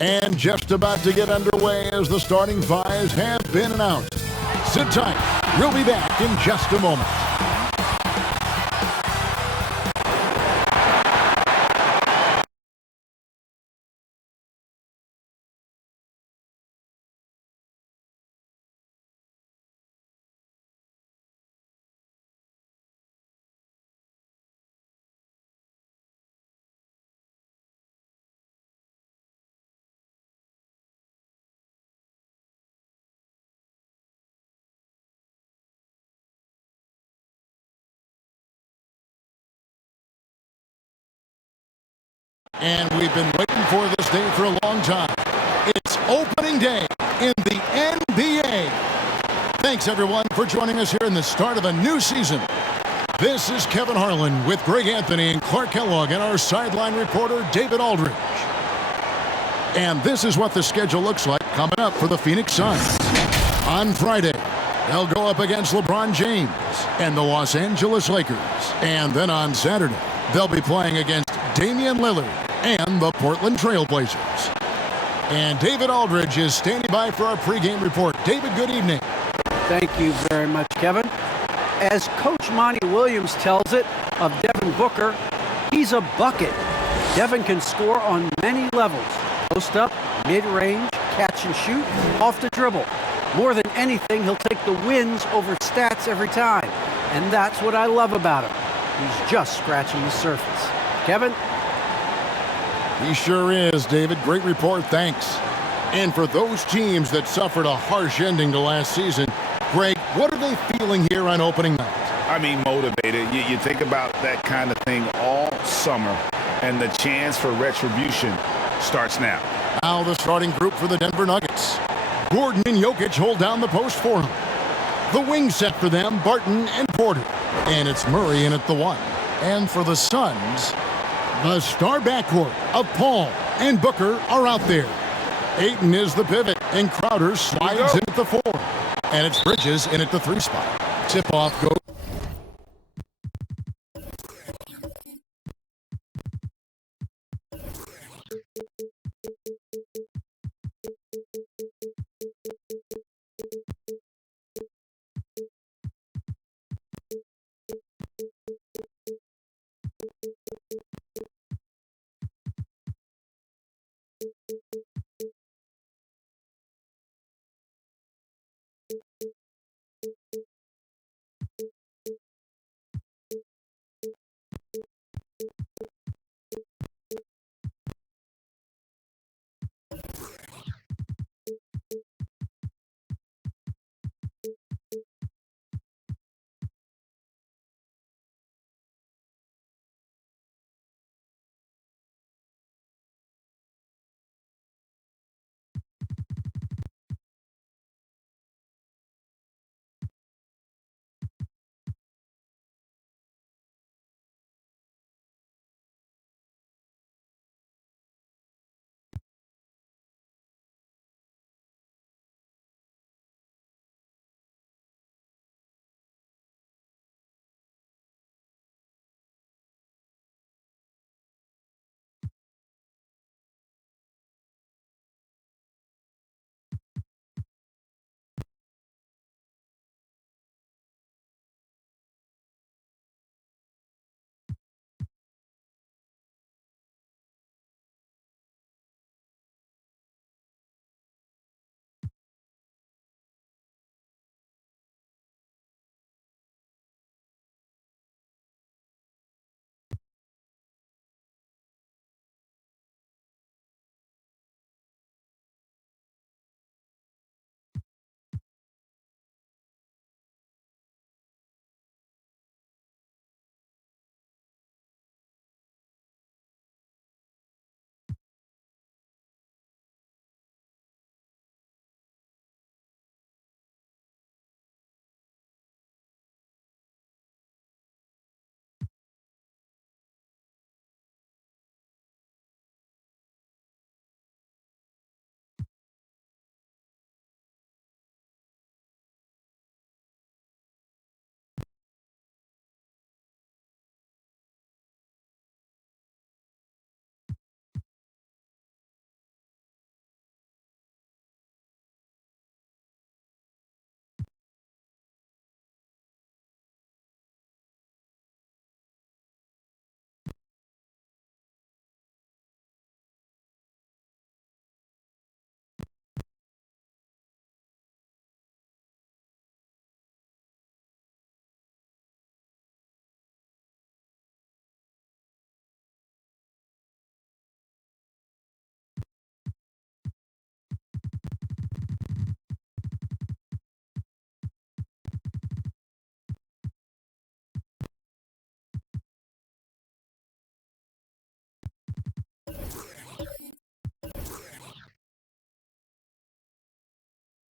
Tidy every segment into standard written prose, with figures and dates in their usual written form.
And just about to get underway as the starting fives have been announced. Sit tight. We'll be back in just a moment. And we've been waiting for this day for a long time. It's opening day in the NBA. Thanks, everyone, for joining us here in the start of a new season. This is Kevin Harlan with Greg Anthony and Clark Kellogg and our sideline reporter, David Aldridge. And this is what the schedule looks like coming up for the Phoenix Suns. On Friday, they'll go up against LeBron James and the Los Angeles Lakers. And then on Saturday, they'll be playing against Damian Lillard and the Portland Trail Blazers. And David Aldridge is standing by for our pregame report. David, good evening. Thank you very much, Kevin. As Coach Monty Williams tells it of Devin Booker, he's a bucket. Devin can score on many levels. Post up, mid-range, catch and shoot, off the dribble. More than anything, he'll take the wins over stats every time. And that's what I love about him. He's just scratching the surface. Kevin? He sure is, David. Great report, thanks. And for those teams that suffered a harsh ending to last season, Greg, what are they feeling here on opening night? I mean, motivated. You think about that kind of thing all summer, and the chance for retribution starts now. Now the starting group for the Denver Nuggets. Gordon and Jokic hold down the post for him. The wing set for them, Barton and Porter. And it's Murray in at the one. And for the Suns, the star backcourt of Paul and Booker are out there. Ayton is the pivot, and Crowder slides in at the 4. And it's Bridges in at the 3 spot. Tip-off goes.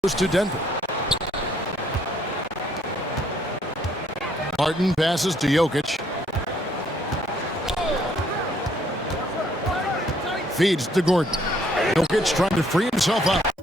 goes to Denver. Harden passes to Jokic. Feeds to Gordon. Jokic trying to free himself up.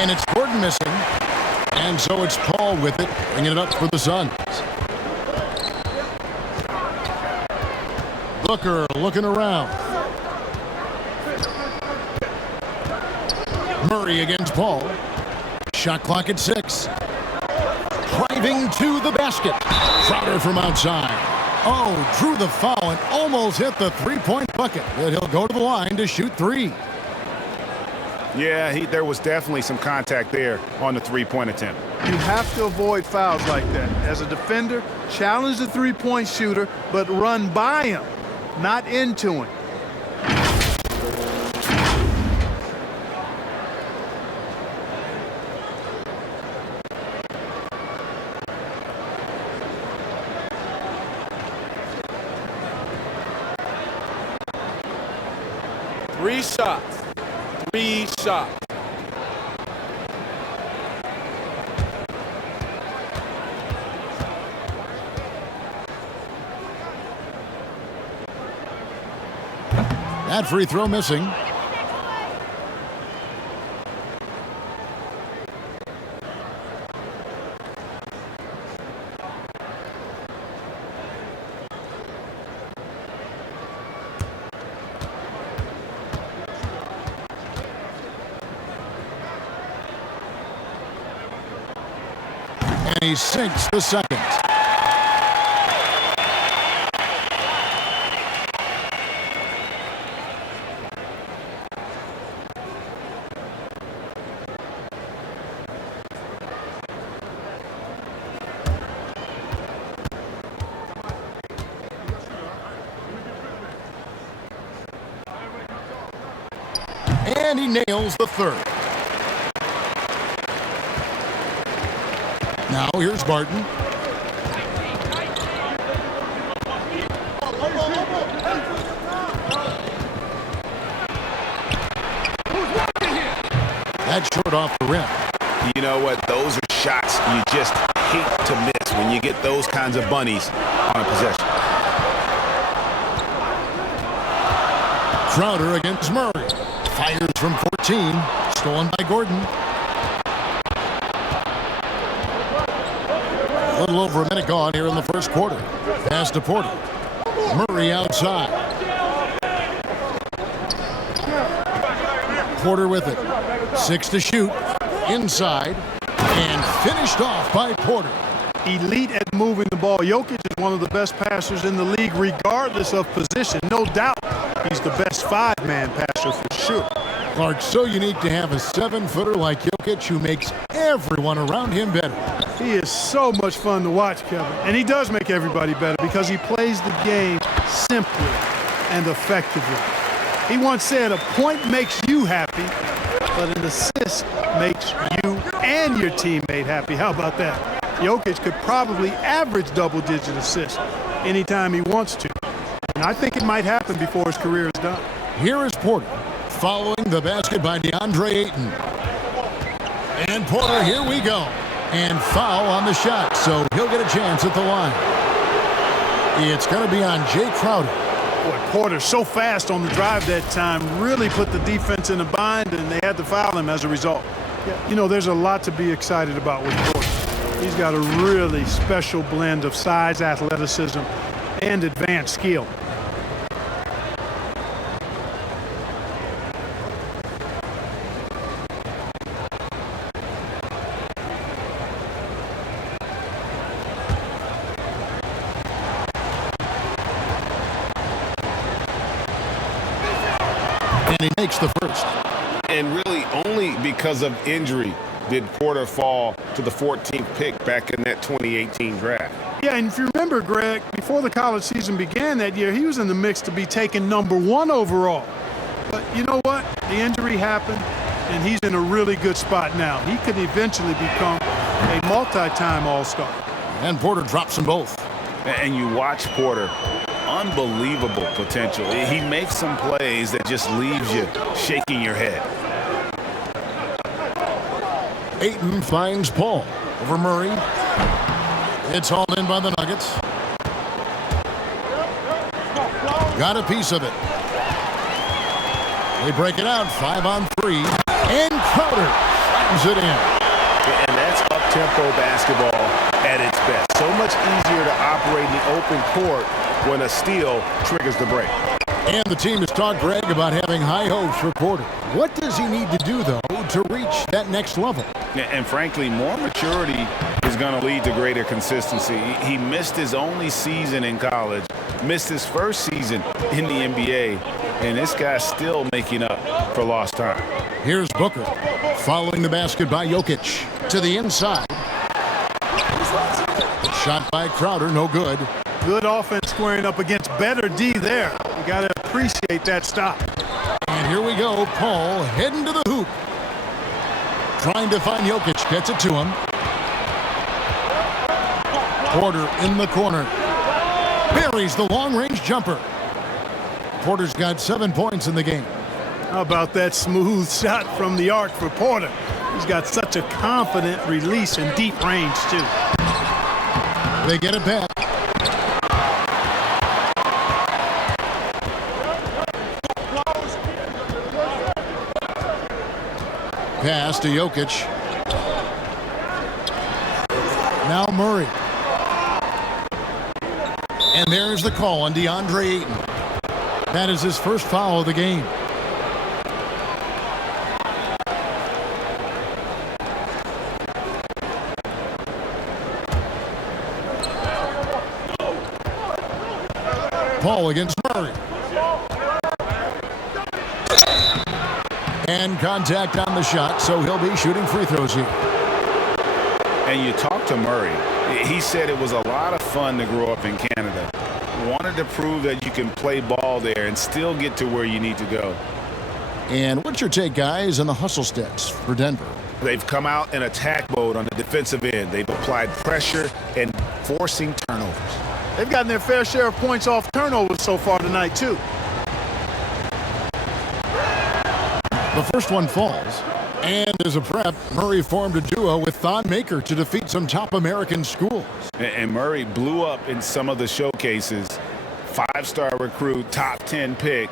And it's Gordon missing. And so it's Paul with it, bringing it up for the Suns. Booker looking around. Murray against Paul. Shot clock at 6. Driving to the basket. Crowder from outside. Oh, drew the foul and almost hit the three-point bucket. But he'll go to the line to shoot 3. Yeah, there was definitely some contact there on the three-point attempt. You have to avoid fouls like that. As a defender, challenge the three-point shooter, but run by him, not into him. 3 shots. 3 shots. That free throw missing. And he sinks the second. And he nails the third. Now here's Barton. That's short off the rim. You know what? Those are shots you just hate to miss when you get those kinds of bunnies on a possession. Crowder against Murray. Fires from 14. Stolen by Gordon. A little over a minute gone here in the first quarter. Pass to Porter. Murray outside. Porter with it. 6 to shoot. Inside. And finished off by Porter. Elite at moving the ball. Jokic is one of the best passers in the league, regardless of position. No doubt he's the best 5-man passer for sure. Clark, so unique to have a 7-footer like Jokic who makes everyone around him better. He is so much fun to watch, Kevin. And he does make everybody better because he plays the game simply and effectively. He once said, a point makes you happy, but an assist makes you and your teammate happy. How about that? Jokic could probably average double-digit assists anytime he wants to. And I think it might happen before his career is done. Here is Porter following the basket by DeAndre Ayton. And Porter, here we go. And foul on the shot, so he'll get a chance at the line. It's going to be on Jay Crowder. Boy, Porter so fast on the drive that time, really put the defense in a bind, and they had to foul him as a result. Yeah, you know, there's a lot to be excited about with Porter. He's got a really special blend of size, athleticism, and advanced skill. And he makes the first. And really only because of injury did Porter fall to the 14th pick back in that 2018 draft. Yeah, and if you remember, Greg, before the college season began that year, he was in the mix to be taken #1 overall. But you know what? The injury happened, and he's in a really good spot now. He could eventually become a multi-time All-Star. And Porter drops them both. And you watch Porter, unbelievable potential. He makes some plays that just leaves you shaking your head. Ayton finds Paul over Murray. It's hauled in by the Nuggets. Got a piece of it. They break it out, 5-on-3. And Crowder slams it in. And that's up-tempo basketball at its best. So much easier to operate in the open court when a steal triggers the break. And the team has talked Greg about having high hopes for Porter. What does he need to do, though, to reach that next level? And frankly, more maturity is going to lead to greater consistency. He missed his only season in college, missed his first season in the NBA, and this guy's still making up for lost time. Here's Booker following the basket by Jokic to the inside. Shot by Crowder, no good. Good offense squaring up against better D there. You got to appreciate that stop. And here we go. Paul heading to the hoop. Trying to find Jokic. Gets it to him. Porter in the corner. Buries the long-range jumper. Porter's got 7 points in the game. How about that smooth shot from the arc for Porter? He's got such a confident release and deep range, too. They get it back. Pass to Jokic. Now Murray. And there's the call on DeAndre Ayton. That is his first foul of the game. Paul against Murray. And contact on the shot, so he'll be shooting free throws here. And you talk to Murray. He said it was a lot of fun to grow up in Canada. Wanted to prove that you can play ball there and still get to where you need to go. And what's your take, guys, on the hustle sticks for Denver? They've come out in attack mode on the defensive end. They've applied pressure and forcing turnovers. They've gotten their fair share of points off turnovers so far tonight, too. The first one falls. And as a prep, Murray formed a duo with Thon Maker to defeat some top American schools. And Murray blew up in some of the showcases. 5-star recruit, top 10 pick.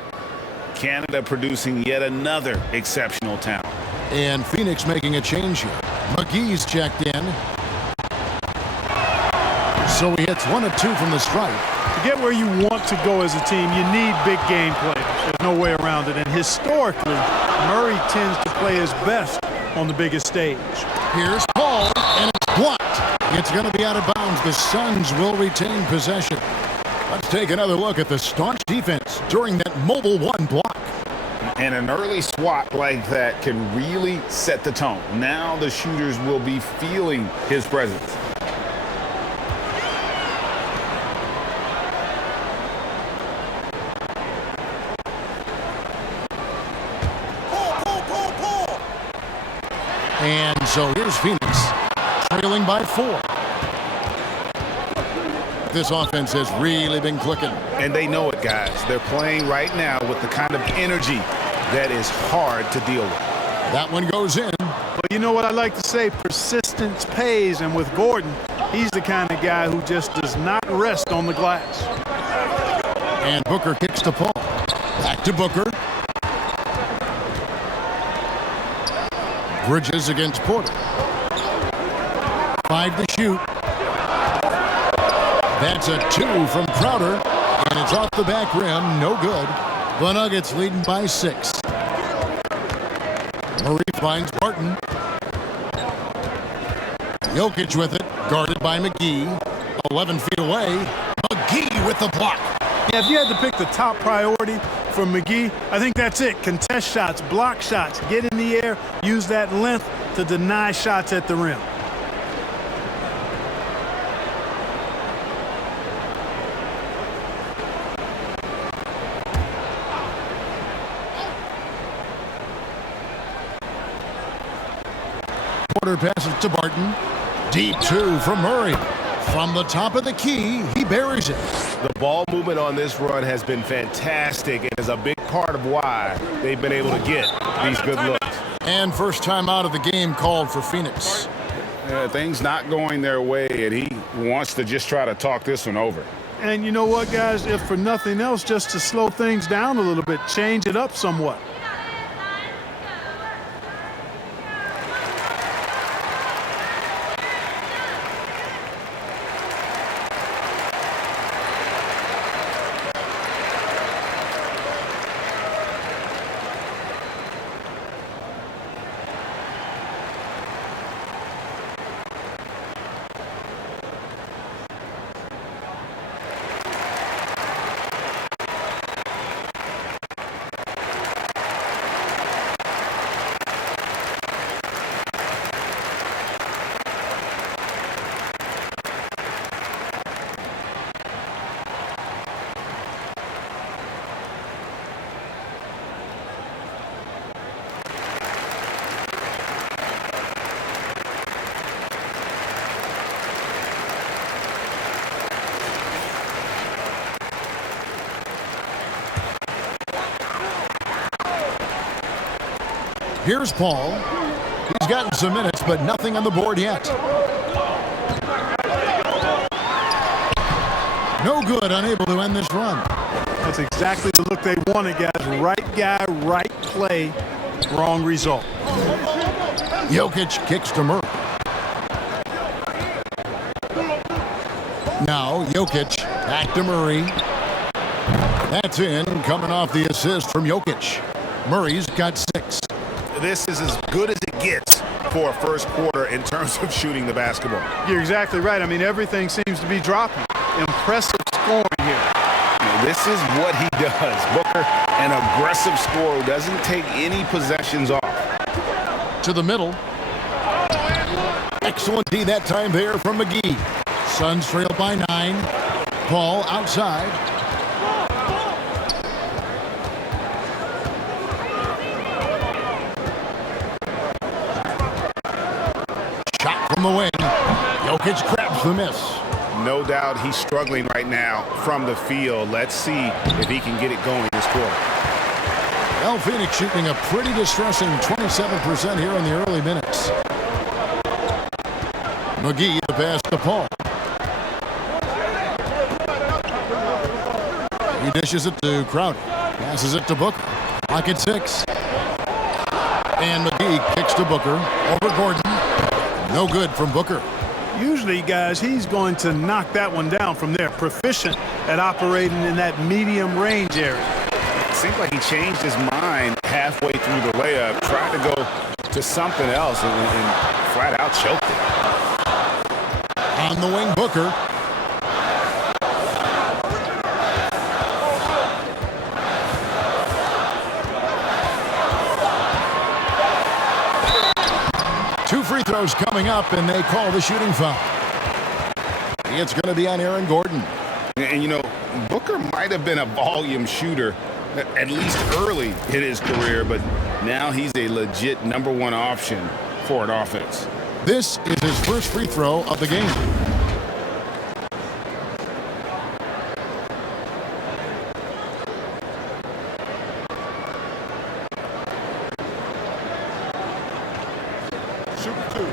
Canada producing yet another exceptional talent. And Phoenix making a change here. McGee's checked in. So he hits 1 of 2 from the stripe. To get where you want to go as a team, you need big game players. There's no way around it. And historically, Murray tends to play his best on the biggest stage. Here's Paul, and it's blocked. It's going to be out of bounds. The Suns will retain possession. Let's take another look at the staunch defense during that mobile 1 block. And an early swat like that can really set the tone. Now the shooters will be feeling his presence. And so here's Phoenix, trailing by 4. This offense has really been clicking. And they know it, guys. They're playing right now with the kind of energy that is hard to deal with. That one goes in. But you know what I like to say? Persistence pays. And with Gordon, he's the kind of guy who just does not rest on the glass. And Booker kicks to Paul. Back to Booker. Bridges against Porter. 5 to shoot. That's a 2 from Crowder, and it's off the back rim, no good. The Nuggets leading by 6. Murray finds Barton. Jokic with it, guarded by McGee. 11 feet away. McGee with the block. Yeah, if you had to pick the top priority for McGee, I think that's it. Contest shots, block shots, get in the air, use that length to deny shots at the rim. Porter passes to Barton. Deep 2 from Murray. From the top of the key, he buries it. The ball movement on this run has been fantastic and is a big part of why they've been able to get these good looks. And first time out of the game called for Phoenix. Things not going their way, and he wants to just try to talk this one over. And you know what, guys? If for nothing else, just to slow things down a little bit, change it up somewhat. Here's Paul. He's gotten some minutes, but nothing on the board yet. No good, unable to end this run. That's exactly the look they wanted, guys. Right guy, right play, wrong result. Jokic kicks to Murray. Now Jokic back to Murray. That's in, coming off the assist from Jokic. Murray's got 6. This is as good as it gets for a first quarter in terms of shooting the basketball. You're exactly right. I mean, everything seems to be dropping. Impressive scoring here. This is what he does. Booker, an aggressive scorer who doesn't take any possessions off. To the middle. Excellent D that time there from McGee. Suns trail by 9. Paul outside. Shot from the wing. Jokic grabs the miss. No doubt he's struggling right now from the field. Let's see if he can get it going this quarter. Well, Phoenix shooting a pretty distressing 27% here in the early minutes. McGee, the pass to Paul. He dishes it to Crowder. Passes it to Booker. Pocket 6. And McGee kicks to Booker. Over Gordon. No good from Booker. Usually, guys, he's going to knock that one down from there. Proficient at operating in that medium range area. It seems like he changed his mind halfway through the layup, tried to go to something else, and flat out choked it. On the wing, Booker. Two free throws coming up, and they call the shooting foul. It's going to be on Aaron Gordon. And, you know, Booker might have been a volume shooter, at least early in his career, but now he's a legit #1 option for an offense. This is his first free throw of the game. Shoot 2.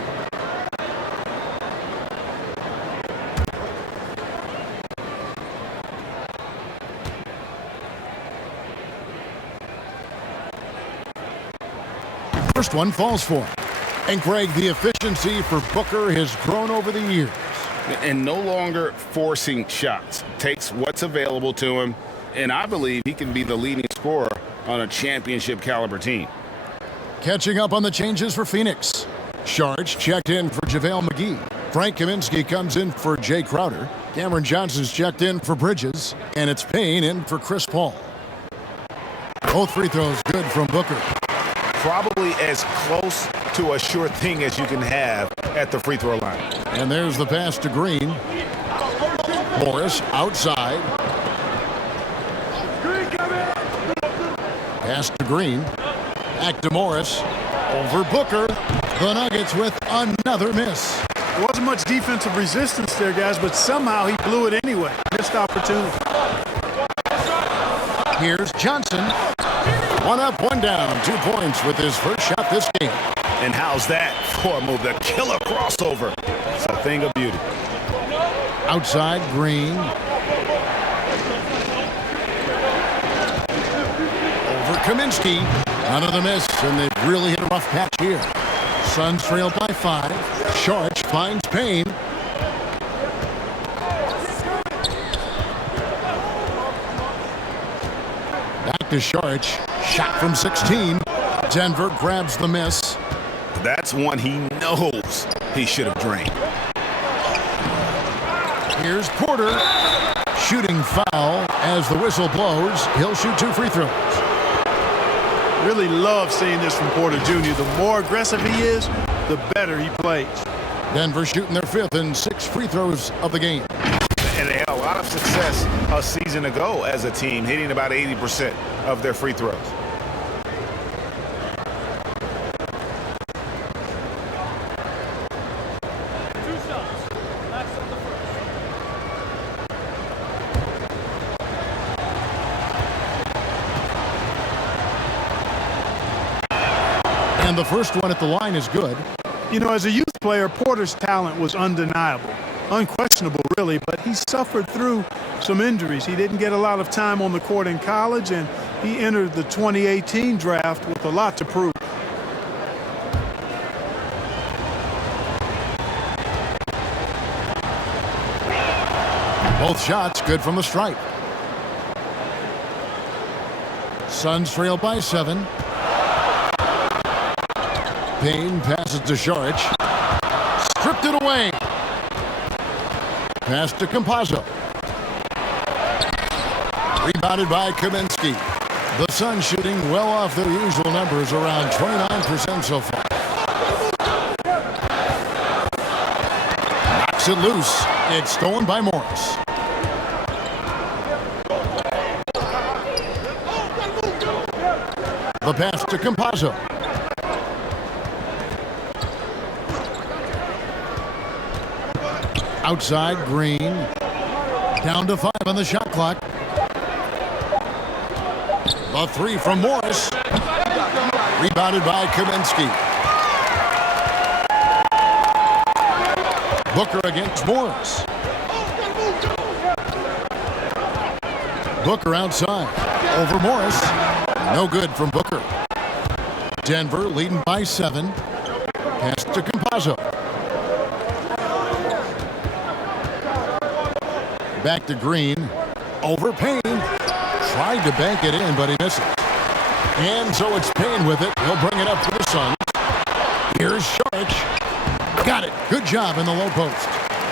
First one falls for him. And Greg, the efficiency for Booker has grown over the years. And no longer forcing shots. Takes what's available to him, and I believe he can be the leading scorer on a championship caliber team. Catching up on the changes for Phoenix. Sharge checked in for JaVale McGee. Frank Kaminsky comes in for Jay Crowder. Cameron Johnson's checked in for Bridges. And it's Payne in for Chris Paul. Both free throws good from Booker. Probably as close to a sure thing as you can have at the free throw line. And there's the pass to Green. Morris outside. Pass to Green. Back to Morris. Over Booker. The Nuggets with another miss. There wasn't much defensive resistance there, guys, but somehow he blew it anyway. Missed opportunity. Here's Johnson. One up, one down. 2 points with his first shot this game. And how's that for a move? The killer crossover. It's a thing of beauty. Outside, Green. Over Kaminsky. Another miss, and they've really hit a rough patch here. Suns trail by 5. Sharge finds Payne. Back to Sharge. Shot from 16. Denver grabs the miss. That's one he knows he should have drained. Here's Porter. Shooting foul as the whistle blows. He'll shoot 2 free throws. Really love seeing this from Porter Jr. The more aggressive he is, the better he plays. Denver shooting their 5th and 6 free throws of the game. And they had a lot of success a season ago as a team, hitting about 80% of their free throws. And And the first one at the line is good. You know, as a youth player, Porter's talent was undeniable. Unquestionable, really, but he suffered through some injuries. He didn't get a lot of time on the court in college, and he entered the 2018 draft with a lot to prove. Both shots good from the stripe. Suns trail by 7. Payne passes to Saric. Stripped it away. Pass to Campazzo. Rebounded by Kaminsky. The Suns shooting well off their usual numbers, around 29% so far. Knocks it loose. It's stolen by Morris. The pass to Campazzo. Outside, Green. Down to 5 on the shot clock. The 3 from Morris. Rebounded by Kaminsky. Booker against Morris. Booker outside. Over Morris. No good from Booker. Denver leading by 7. Pass to Campazzo. Back to Green. Over Payne. Tried to bank it in, but he misses. And so it's Payne with it. He'll bring it up for the Suns. Here's Saric. Got it. Good job in the low post.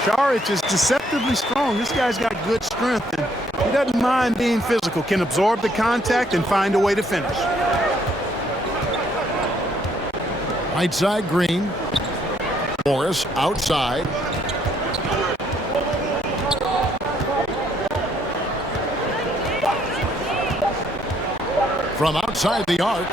Saric is deceptively strong. This guy's got good strength, and he doesn't mind being physical, can absorb the contact and find a way to finish. Right side, Green. Morris outside. From outside the arc,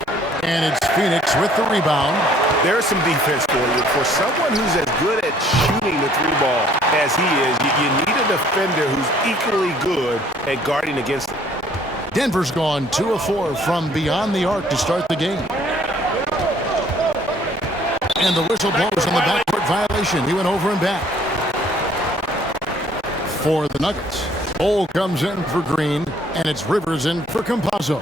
and it's Phoenix with the rebound. There's some defense for you. For someone who's as good at shooting the 3-ball as he is, you need a defender who's equally good at guarding against it. Denver's gone 2 of 4 from beyond the arc to start the game. And the whistle blows on the backcourt violation. He went over and back. For the Nuggets, Bol comes in for Green, and it's Rivers in for Campazzo.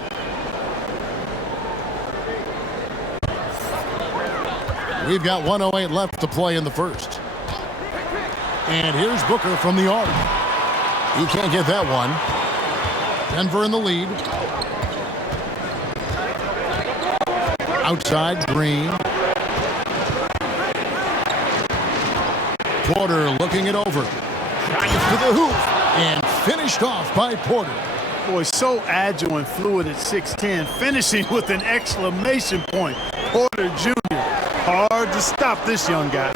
We've got 1:08 left to play in the first. And here's Booker from the arc. He can't get that one. Denver in the lead. Outside, Green. Porter looking it over. Drives to the hoop. And finished off by Porter. Boy, so agile and fluid at 6'10", finishing with an exclamation point. Porter Jr. Hard to stop this young guy.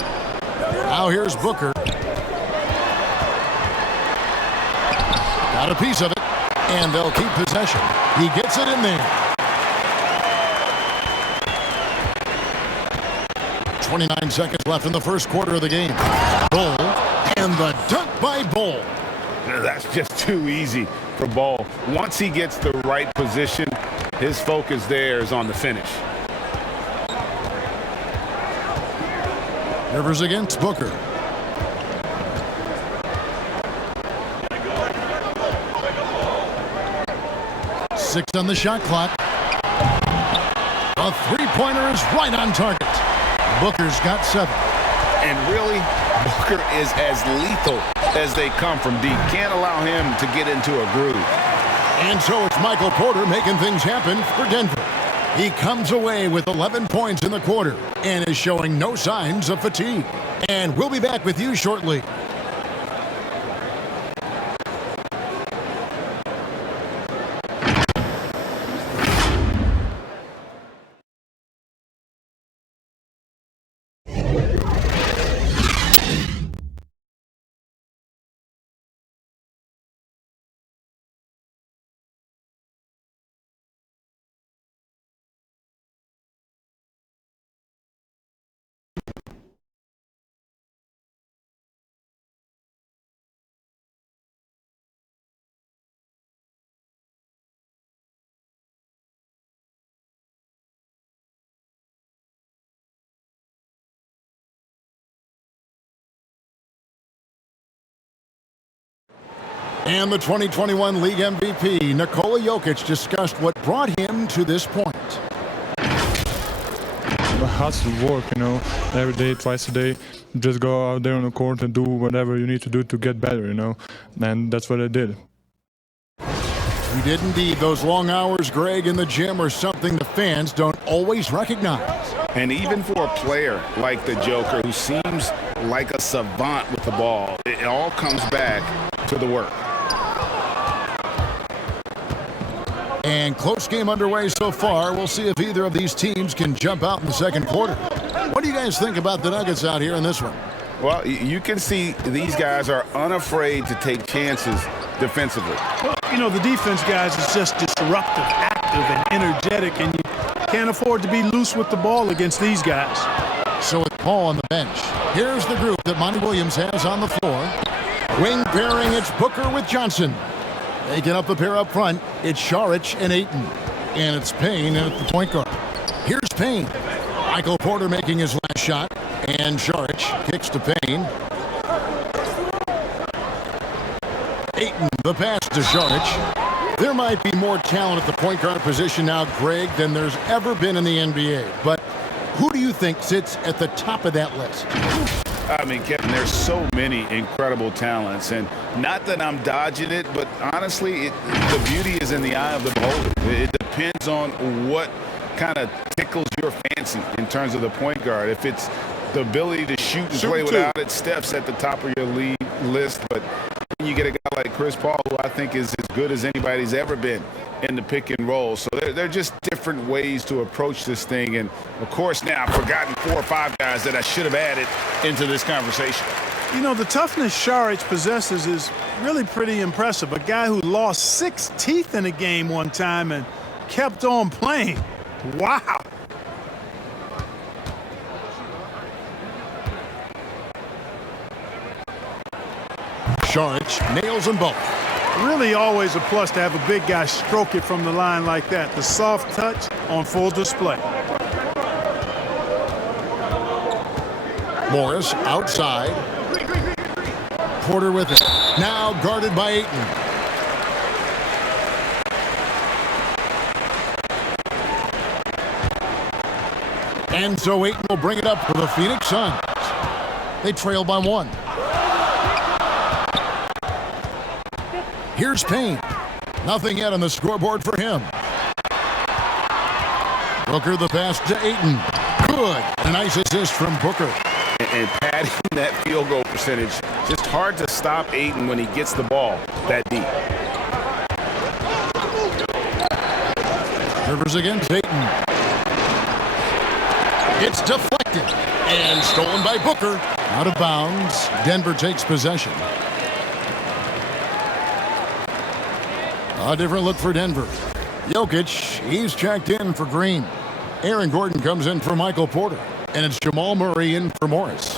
Now here's Booker. Got a piece of it, and they'll keep possession. He gets it in there. 29 seconds left in the first quarter of the game. Bol, and the dunk by Bol. That's just too easy for Bol. Once he gets the right position, his focus there is on the finish. Rivers against Booker. Six on the shot clock. A three-pointer is right on target. Booker's got 7. And really, Booker is as lethal as they come from deep. Can't allow him to get into a groove. And so it's Michael Porter making things happen for Denver. He comes away with 11 points in the quarter and is showing no signs of fatigue. And we'll be back with you shortly. And the 2021 League MVP, Nikola Jokic, discussed what brought him to this point. Hustle, work, every day, twice a day. Just go out there on the court and do whatever you need to do to get better, and that's what I did. He did indeed. Those long hours, Greg, in the gym are something the fans don't always recognize. And even for a player like the Joker, who seems like a savant with the ball, it all comes back to the work. And close game underway so far. We'll see if either of these teams can jump out in the second quarter. What do you guys think about the Nuggets out here in this one? Well, you can see these guys are unafraid to take chances defensively. Well, the defense, guys, is just disruptive, active, and energetic, and you can't afford to be loose with the ball against these guys. So with Paul on the bench, here's the group that Monty Williams has on the floor. Wing pairing, it's Booker with Johnson. Taking up the pair up front, it's Saric and Ayton. And it's Payne at the point guard. Here's Payne. Michael Porter making his last shot. And Saric kicks to Payne. Ayton, the pass to Saric. There might be more talent at the point guard position now, Greg, than there's ever been in the NBA. But who do you think sits at the top of that list? I mean, Kevin, there's so many incredible talents, and not that I'm dodging it, but honestly, the beauty is in the eye of the beholder. It depends on what kind of tickles your fancy in terms of the point guard. If it's the ability to shoot and play without it, Steph's at the top of your league list, but you get a guy like Chris Paul, who I think is as good as anybody's ever been in the pick and roll. So they're just different ways to approach this thing. And, of course, now I've forgotten 4 or 5 guys that I should have added into this conversation. The toughness Saric possesses is really pretty impressive. A guy who lost 6 teeth in a game one time and kept on playing. Wow. Saric nails them both. Really always a plus to have a big guy stroke it from the line like that. The soft touch on full display. Morris outside. Porter with it. Now guarded by Ayton. And so Ayton will bring it up for the Phoenix Suns. They trail by 1. Here's Payne. Nothing yet on the scoreboard for him. Booker the pass to Ayton. Good. A nice assist from Booker. And padding that field goal percentage, just hard to stop Ayton when he gets the ball that deep. Rivers against Ayton. It's deflected and stolen by Booker. Out of bounds. Denver takes possession. A different look for Denver. Jokic, he's checked in for Green. Aaron Gordon comes in for Michael Porter. And it's Jamal Murray in for Morris.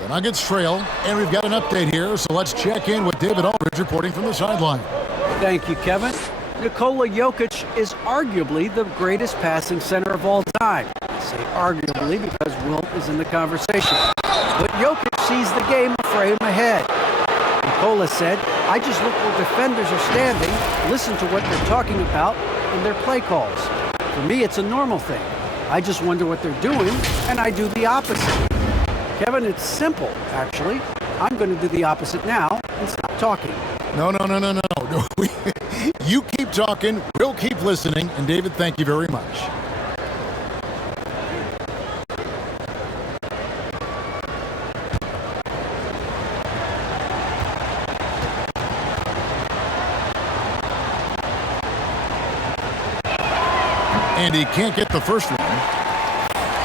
The Nuggets trail, and we've got an update here, so let's check in with David Aldridge reporting from the sideline. Thank you, Kevin. Nikola Jokic is arguably the greatest passing center of all time. I say arguably because Wilt is in the conversation. But Jokic sees the game a frame ahead. Nikola said, I just look where defenders are standing, listen to what they're talking about in their play calls. For me, it's a normal thing. I just wonder what they're doing, and I do the opposite. Kevin, it's simple, actually. I'm going to do the opposite now and stop talking. No. You keep talking, we'll keep listening, and David, thank you very much. And he can't get the first one.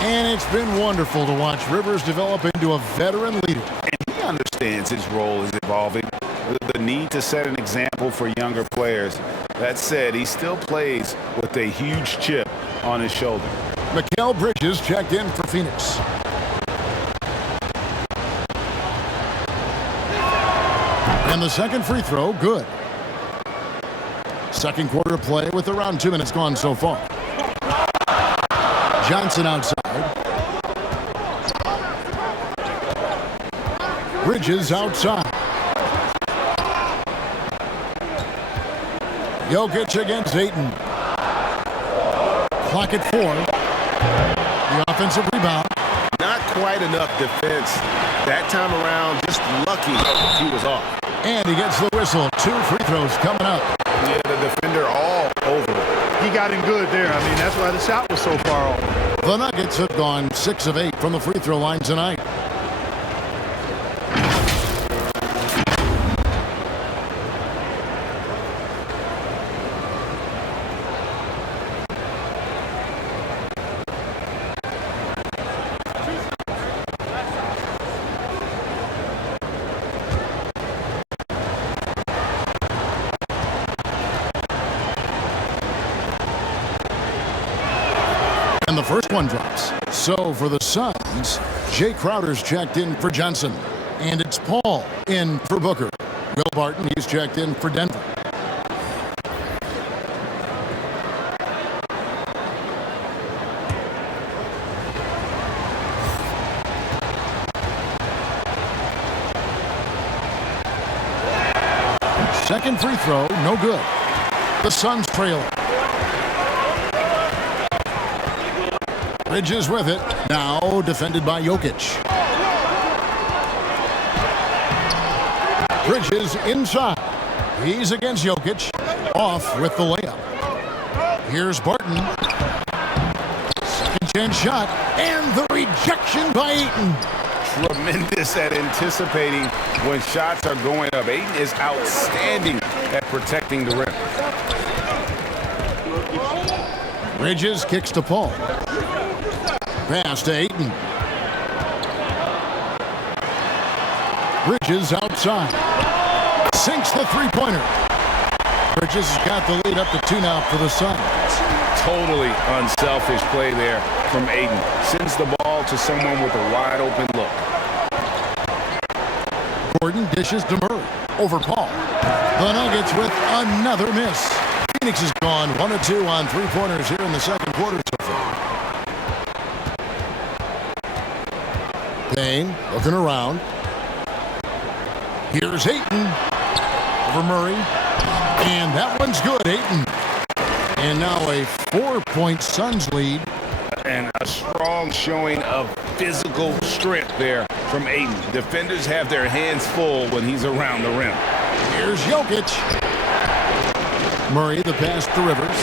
And it's been wonderful to watch Rivers develop into a veteran leader. And he understands his role is evolving. The need to set an example for younger players. That said, he still plays with a huge chip on his shoulder. Mikal Bridges checked in for Phoenix. And the second free throw, good. Second quarter of play with around 2 minutes gone so far. Johnson outside. Bridges outside. Jokic against Ayton. Clock at 4. The offensive rebound. Not quite enough defense. That time around, just lucky he was off. And he gets the whistle. 2 free throws coming up. Yeah, the defender all over it. He got him good there. I mean, that's why the shot was so far off. The Nuggets have gone 6 of 8 from the free throw line tonight. And the first one drops. So for the Suns, Jay Crowder's checked in for Johnson. And it's Paul in for Booker. Will Barton, he's checked in for Denver. Second free throw, no good. The Suns trail. Bridges with it. Now defended by Jokic. Bridges inside. He's against Jokic. Off with the layup. Here's Barton. Second chance shot. And the rejection by Ayton. Tremendous at anticipating when shots are going up. Ayton is outstanding at protecting the rim. Bridges kicks to Paul. Pass to Ayton. Bridges outside. Sinks the three-pointer. Bridges has got the lead up to 2 now for the Suns. Totally unselfish play there from Ayton. Sends the ball to someone with a wide-open look. Gordon dishes to Murray. Over Paul. The Nuggets with another miss. Phoenix has gone 1 of 2 on three-pointers here in the second quarter so far. Payne looking around. Here's Ayton over Murray. And that one's good, Ayton. And now a 4-point Suns lead. And a strong showing of physical strength there from Ayton. Defenders have their hands full when he's around the rim. Here's Jokic. Murray, the pass to Rivers.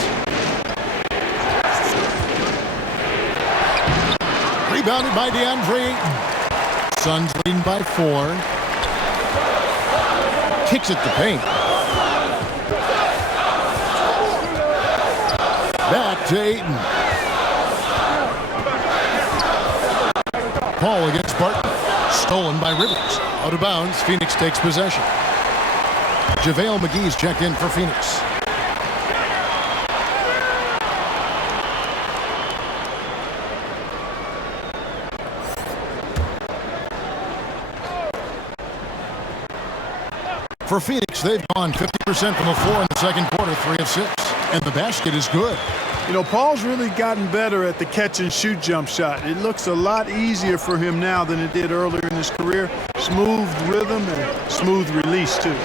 Rebounded by DeAndre Ayton. Suns leading by 4. Kicks it to Payne. Back to Ayton. Paul against Barton. Stolen by Rivers. Out of bounds. Phoenix takes possession. JaVale McGee's checked in for Phoenix. For Phoenix, they've gone 50% from the floor in the second quarter, 3 of 6. And the basket is good. You know, Paul's really gotten better at the catch-and-shoot jump shot. It looks a lot easier for him now than it did earlier in his career. Smooth rhythm and smooth release, too.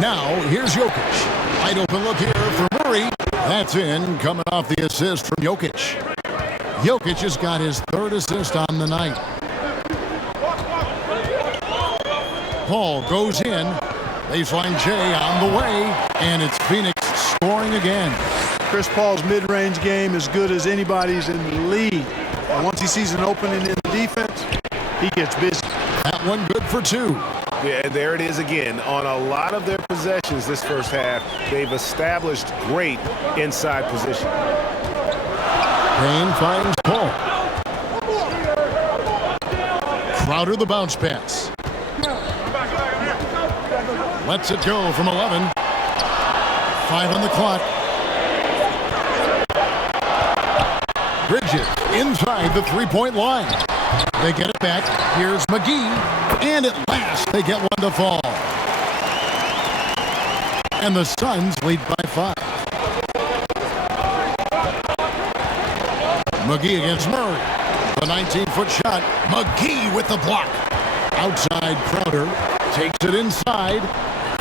Now, here's Jokic. Wide open look here for Murray. That's in, coming off the assist from Jokic. Jokic has got his 3rd assist on the night. Paul goes in. Baseline J on the way. And it's Phoenix scoring again. Chris Paul's mid-range game is good as anybody's in the league. And once he sees an opening in the defense, he gets busy. That one good for 2. Yeah, there it is again. On a lot of their possessions this first half, they've established great inside position. Payne finds Paul. Crowder the bounce pass. Lets it go from 11. 5 on the clock. Bridges inside the three-point line. They get it back. Here's McGee. And at last, they get one to fall. And the Suns lead by 5. McGee against Murray. The 19-foot shot. McGee with the block. Outside Crowder. Takes it inside.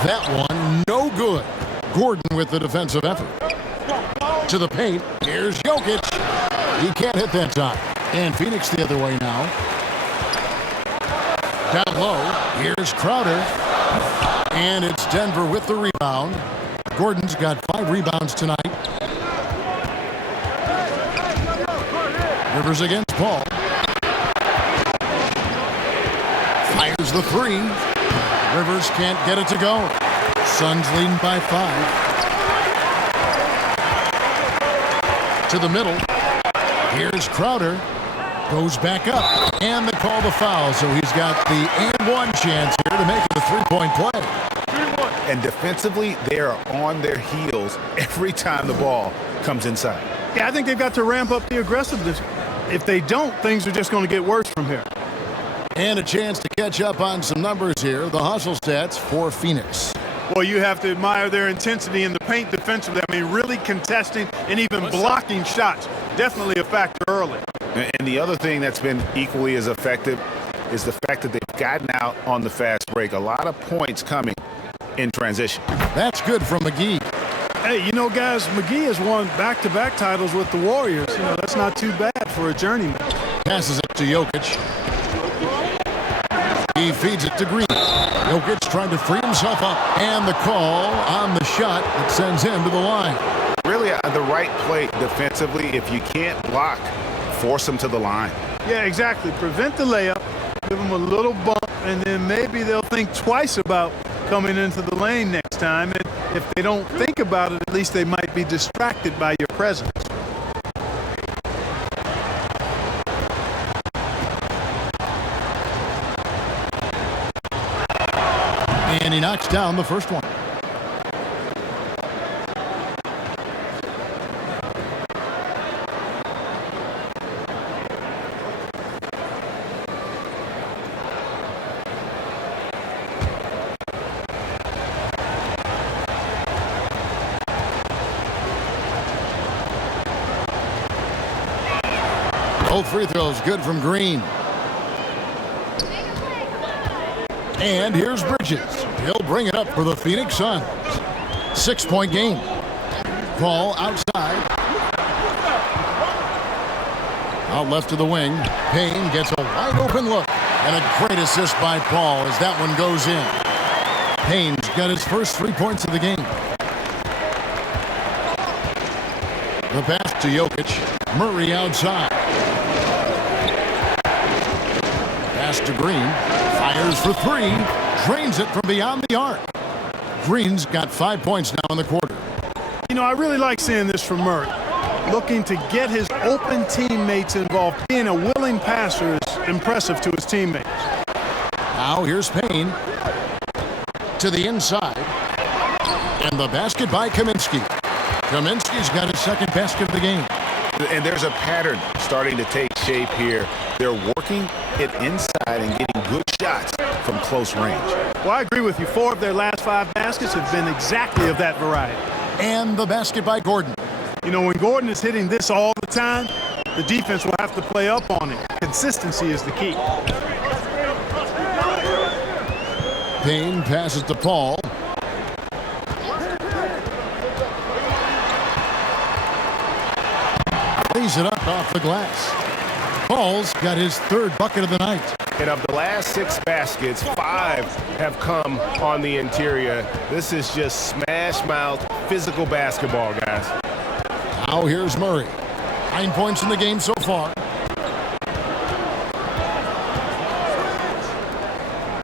That one no good. Gordon with the defensive effort. To the paint. Here's Jokic. He can't hit that time. And Phoenix the other way now. Down low. Here's Crowder. And it's Denver with the rebound. Gordon's got 5 rebounds tonight. Rivers against Paul. Fires the 3. Rivers can't get it to go. Suns leading by 5. To the middle. Here's Crowder. Goes back up. And they call the foul. So he's got the and one chance here to make it a 3-point play. And defensively, they are on their heels every time the ball comes inside. Yeah, I think they've got to ramp up the aggressiveness. If they don't, things are just going to get worse from here. And a chance to catch up on some numbers here. The hustle stats for Phoenix. Well, you have to admire their intensity in the paint defensively. I mean, really contesting and even blocking shots. Definitely a factor early. And the other thing that's been equally as effective is the fact that they've gotten out on the fast break. A lot of points coming in transition. That's good from McGee. Hey, you know, guys, McGee has won back-to-back titles with the Warriors. You know, that's not too bad for a journeyman. Passes it to Jokic. He feeds it to Green. Jokic trying to free himself up. And the call on the shot that sends him to the line. Really the right play defensively. If you can't block, force them to the line. Yeah, exactly. Prevent the layup, give them a little bump, and then maybe they'll think twice about coming into the lane next time. And if they don't think about it, at least they might be distracted by your presence. And he knocks down the first one. Both free throws good from Green. And here's Bridges. He'll bring it up for the Phoenix Suns. 6-point game. Paul outside. Out left to the wing. Payne gets a wide open look. And a great assist by Paul as that one goes in. Payne's got his first 3 points of the game. The pass to Jokic. Murray outside. Pass to Green. Fires for 3. Drains it from beyond the arc. Green's got 5 points now in the quarter. You know, I really like seeing this from Murray. Looking to get his open teammates involved. Being a willing passer is impressive to his teammates. Now here's Payne. To the inside. And the basket by Kaminsky. Kaminsky's got his second basket of the game. And there's a pattern starting to take shape here. They're working it inside and getting good shots from close range. Well, I agree with you. 4 of their last 5 baskets have been exactly of that variety. And the basket by Gordon. You know, when Gordon is hitting this all the time, the defense will have to play up on it. Consistency is the key. Payne passes to Paul. Lays it up off the glass. Paul's got his 3rd bucket of the night. And of the last 6 baskets, 5 have come on the interior. This is just smash-mouth physical basketball, guys. Now here's Murray. 9 points in the game so far.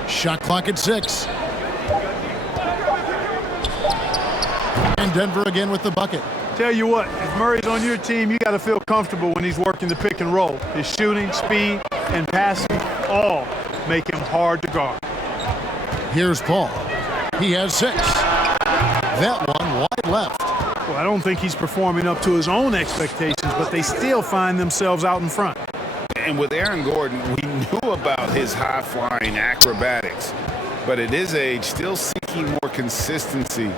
Shot clock at 6. And Denver again with the bucket. Tell you what, if Murray's on your team, you got to feel comfortable when he's working the pick and roll. His shooting, speed, and passing all make him hard to guard. Here's Paul. He has 6. That one wide left. Well, I don't think he's performing up to his own expectations, but they still find themselves out in front. And with Aaron Gordon, we knew about his high-flying acrobatics, but at his age, still seeking more consistency.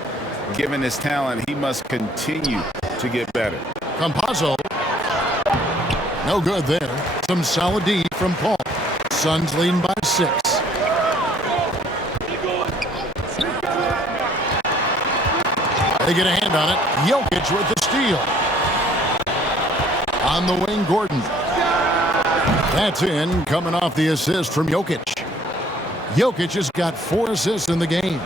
given his talent, he must continue to get better. Campazzo. No good there. Some solid D from Paul. Suns leading by 6. They get a hand on it. Jokic with the steal. On the wing, Gordon. That's in, coming off the assist from Jokic. Jokic has got 4 assists in the game.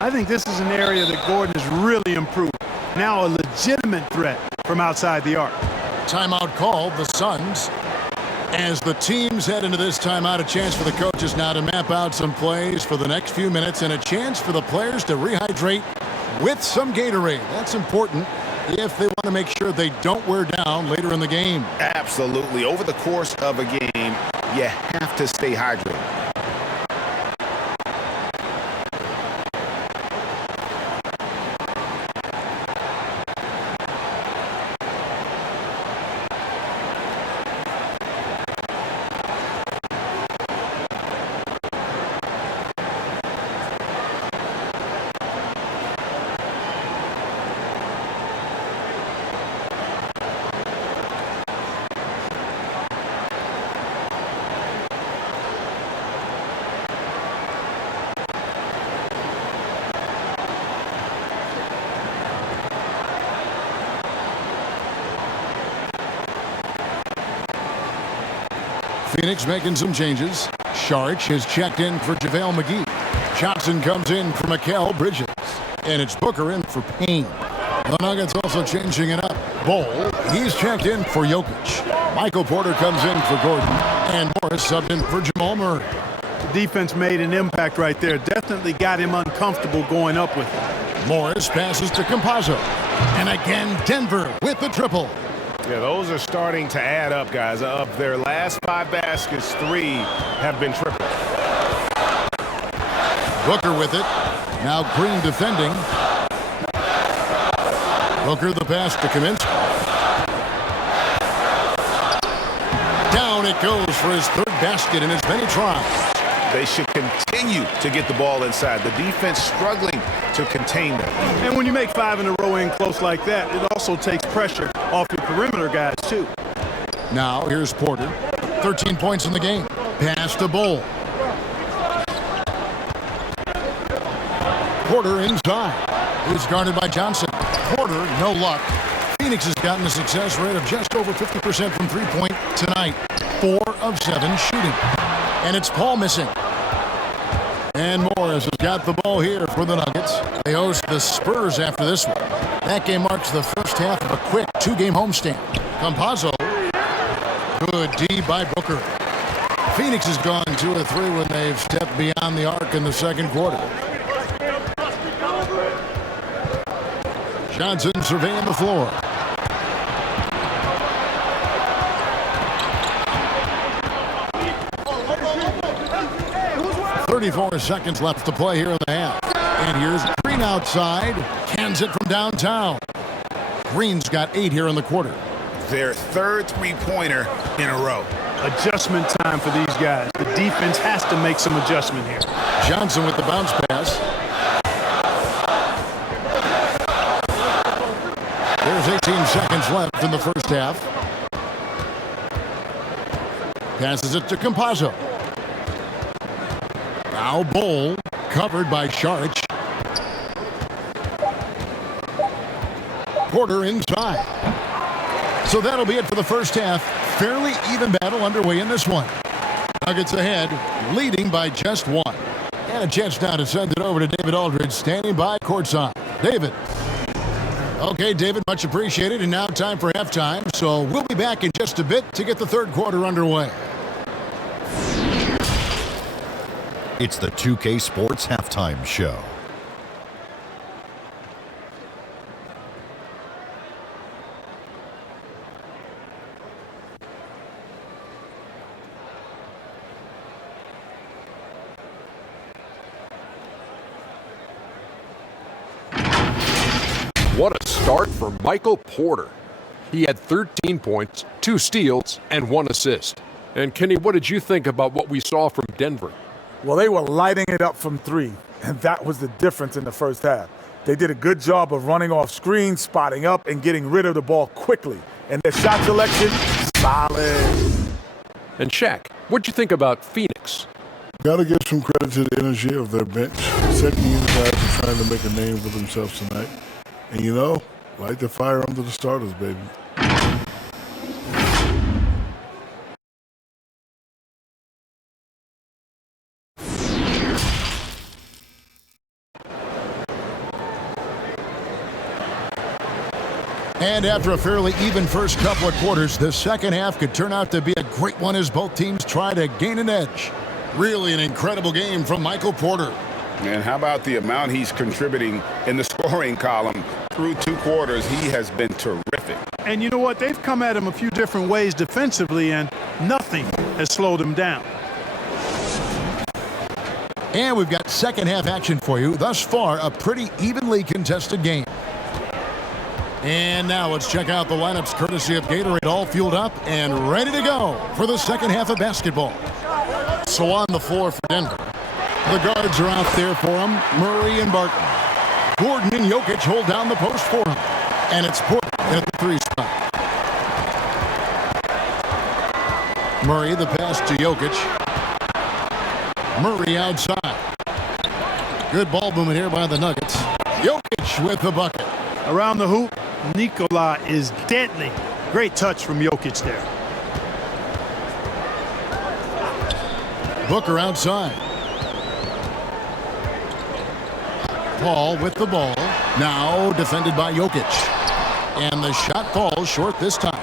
I think this is an area that Gordon has really improved. Now a legitimate threat from outside the arc. Timeout called, the Suns. As the teams head into this timeout, a chance for the coaches now to map out some plays for the next few minutes and a chance for the players to rehydrate with some Gatorade. That's important if they want to make sure they don't wear down later in the game. Absolutely. Over the course of a game, you have to stay hydrated. Phoenix making some changes. Saric has checked in for JaVale McGee. Johnson comes in for Mikal Bridges. And it's Booker in for Payne. The Nuggets also changing it up. Bol, he's checked in for Jokic. Michael Porter comes in for Gordon. And Morris subbed in for Jamal Murray. The defense made an impact right there. Definitely got him uncomfortable going up with it. Morris passes to Campazzo. And again, Denver with the triple. Yeah, those are starting to add up, guys. Of their last 5 baskets, 3 have been triple. Booker with it. Now Green defending. Booker the pass to Kaminsky. Down it goes for his 3rd basket in as many tries. They should continue to get the ball inside. The defense struggling to contain them. And when you make 5 in a row in close like that, it also takes pressure off your perimeter guys, too. Now, here's Porter. 13 points in the game. Pass to Bol. Porter inside. He's guarded by Johnson. Porter, no luck. Phoenix has gotten a success rate of just over 50% from three-point tonight. 4 of 7 shooting. And it's Paul missing. And Morris has got the ball here for the Nuggets. They host the Spurs after this one. That game marks the first half of a quick 2-game homestand. Campazzo. Good D by Booker. Phoenix has gone 2 of 3 when they've stepped beyond the arc in the second quarter. Johnson surveying the floor. .34 seconds left to play here in the half. And here's Green outside. Cans it from downtown. Green's got 8 here in the quarter. Their 3rd three-pointer in a row. Adjustment time for these guys. The defense has to make some adjustment here. Johnson with the bounce pass. There's 18 seconds left in the first half. Passes it to Campazzo. Now Bol, covered by Saric. Porter inside. So that'll be it for the first half. Fairly even battle underway in this one. Nuggets ahead, leading by just 1. And a chance now to send it over to David Aldridge, standing by courtside. David. Okay, David, much appreciated. And now time for halftime. So we'll be back in just a bit to get the third quarter underway. It's the 2K Sports Halftime Show. What a start for Michael Porter. He had 13 points, 2 steals, and 1 assist. And Kenny, what did you think about what we saw from Denver? Well, they were lighting it up from 3. And that was the difference in the first half. They did a good job of running off screens, spotting up, and getting rid of the ball quickly. And their shot selection, solid. And Shaq, what'd you think about Phoenix? Got to give some credit to the energy of their bench. Second unit guys are trying to make a name for themselves tonight. And you know, light the fire under the starters, baby. And after a fairly even first couple of quarters, the second half could turn out to be a great one as both teams try to gain an edge. Really an incredible game from Michael Porter. And how about the amount he's contributing in the scoring column? Through 2 quarters, he has been terrific. And you know what? They've come at him a few different ways defensively, and nothing has slowed him down. And we've got second half action for you. Thus far, a pretty evenly contested game. And now let's check out the lineups courtesy of Gatorade, all fueled up and ready to go for the second half of basketball. So on the floor for Denver, the guards are out there for him, Murray and Barton. Gordon and Jokic hold down the post for him. And it's Porter at the 3 spot. Murray the pass to Jokic. Murray outside. Good ball movement here by the Nuggets. Jokic with the bucket. Around the hoop, Nikola is deadly. Great touch from Jokic there. Booker outside. Paul with the ball. Now defended by Jokic. And the shot falls short this time.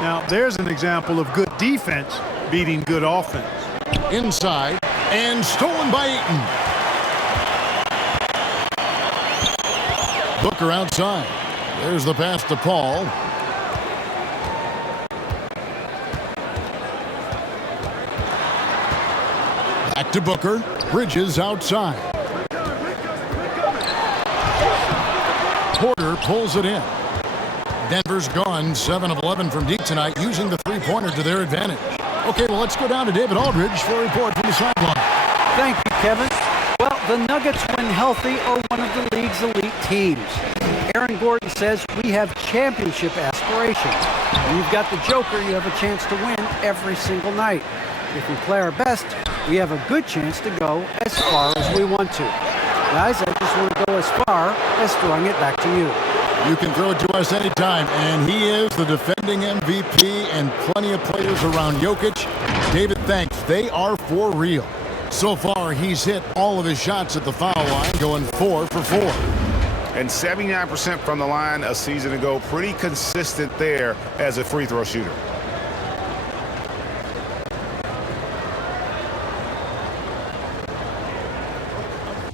Now, there's an example of good defense beating good offense. Inside and stolen by Ayton. Booker outside. There's the pass to Paul. Back to Booker. Bridges outside. Porter pulls it in. Denver's gone 7 of 11 from deep tonight, using the three-pointer to their advantage. Okay, well, let's go down to David Aldridge for a report from the sideline. Thank you, Kevin. Well, the Nuggets, when healthy, are one of the league's elite teams. Aaron Gordon says we have championship aspirations. When you've got the Joker, you have a chance to win every single night. If we play our best, we have a good chance to go as far as we want to. Guys, I just want to go as far as throwing it back to you. You can throw it to us anytime, and he is the defending MVP and plenty of players around Jokic. David, thanks. They are for real. So far, he's hit all of his shots at the foul line, going 4 for 4. And 79% from the line a season ago. Pretty consistent there as a free throw shooter.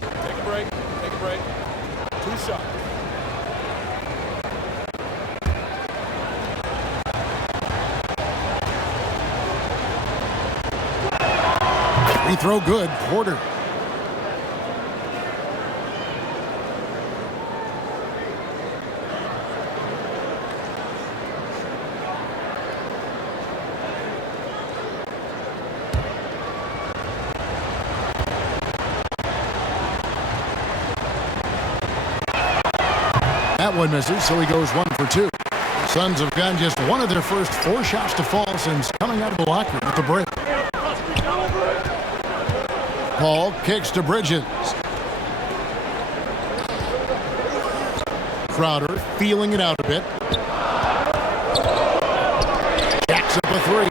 Take a break. Take a break. 2 shots. Free throw good. Porter. That one misses, so he goes 1 for 2. Suns have gotten just one of their first 4 shots to fall since coming out of the locker room at the break. Paul kicks to Bridges. Crowder feeling it out a bit. Jacks up a 3.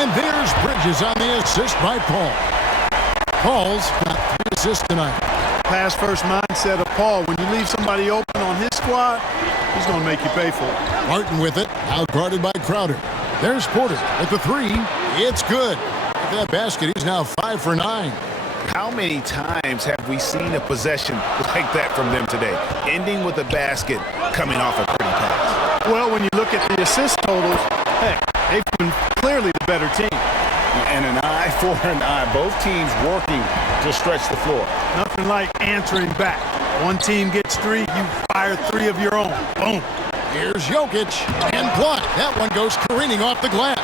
And there's Bridges on the assist by Paul. Paul's got 3 assists tonight. Pass first mindset of Paul. When you leave somebody open on his squad, he's going to make you pay for it. Martin with it, out guarded by Crowder. There's Porter at the 3. It's good. With that basket, he's now 5 for 9. How many times have we seen a possession like that from them today? Ending with a basket, coming off a pretty pass. Well, when you look at the assist totals, heck, they've been clearly the better team. And an eye for an eye. Both teams working to stretch the floor. Nothing like answering back. One team gets 3, you fire 3 of your own. Boom. Here's Jokic and blocked. That one goes careening off the glass.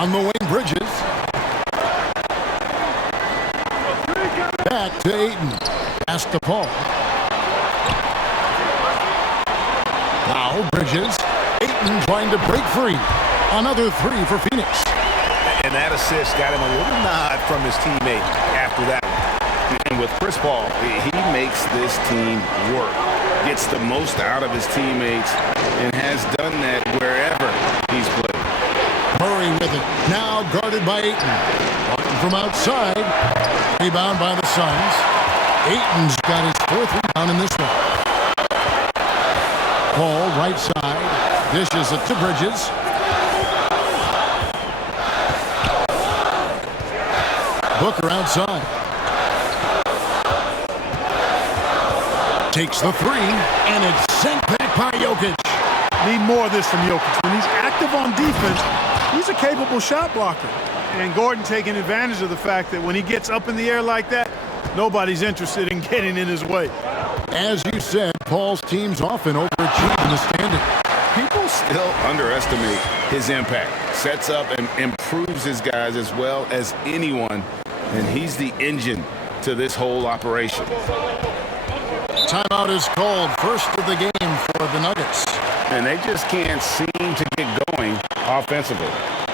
On the wing, Bridges. Back to Ayton. Pass to Paul. Now Bridges. Ayton trying to break free. Another three for Phoenix. And that assist got him a little nod from his teammate after that one. And with Chris Paul, he makes this team work. Gets the most out of his teammates and has done that wherever he's played. Murray with it. Now guarded by Ayton. Martin from outside. Rebound by the Suns. Ayton's got his fourth rebound in this one. Paul right side. Dishes it to Bridges. Booker outside. Takes the three, and it's sent back by Jokic. Need more of this from Jokic. When he's active on defense, he's a capable shot blocker. And Gordon taking advantage of the fact that when he gets up in the air like that, nobody's interested in getting in his way. As you said, Paul's team's often overachieved in the standing. People still underestimate his impact. Sets up and improves his guys as well as anyone, and he's the engine to this whole operation. Timeout is called. First of the game for the Nuggets. And they just can't seem to get going offensively.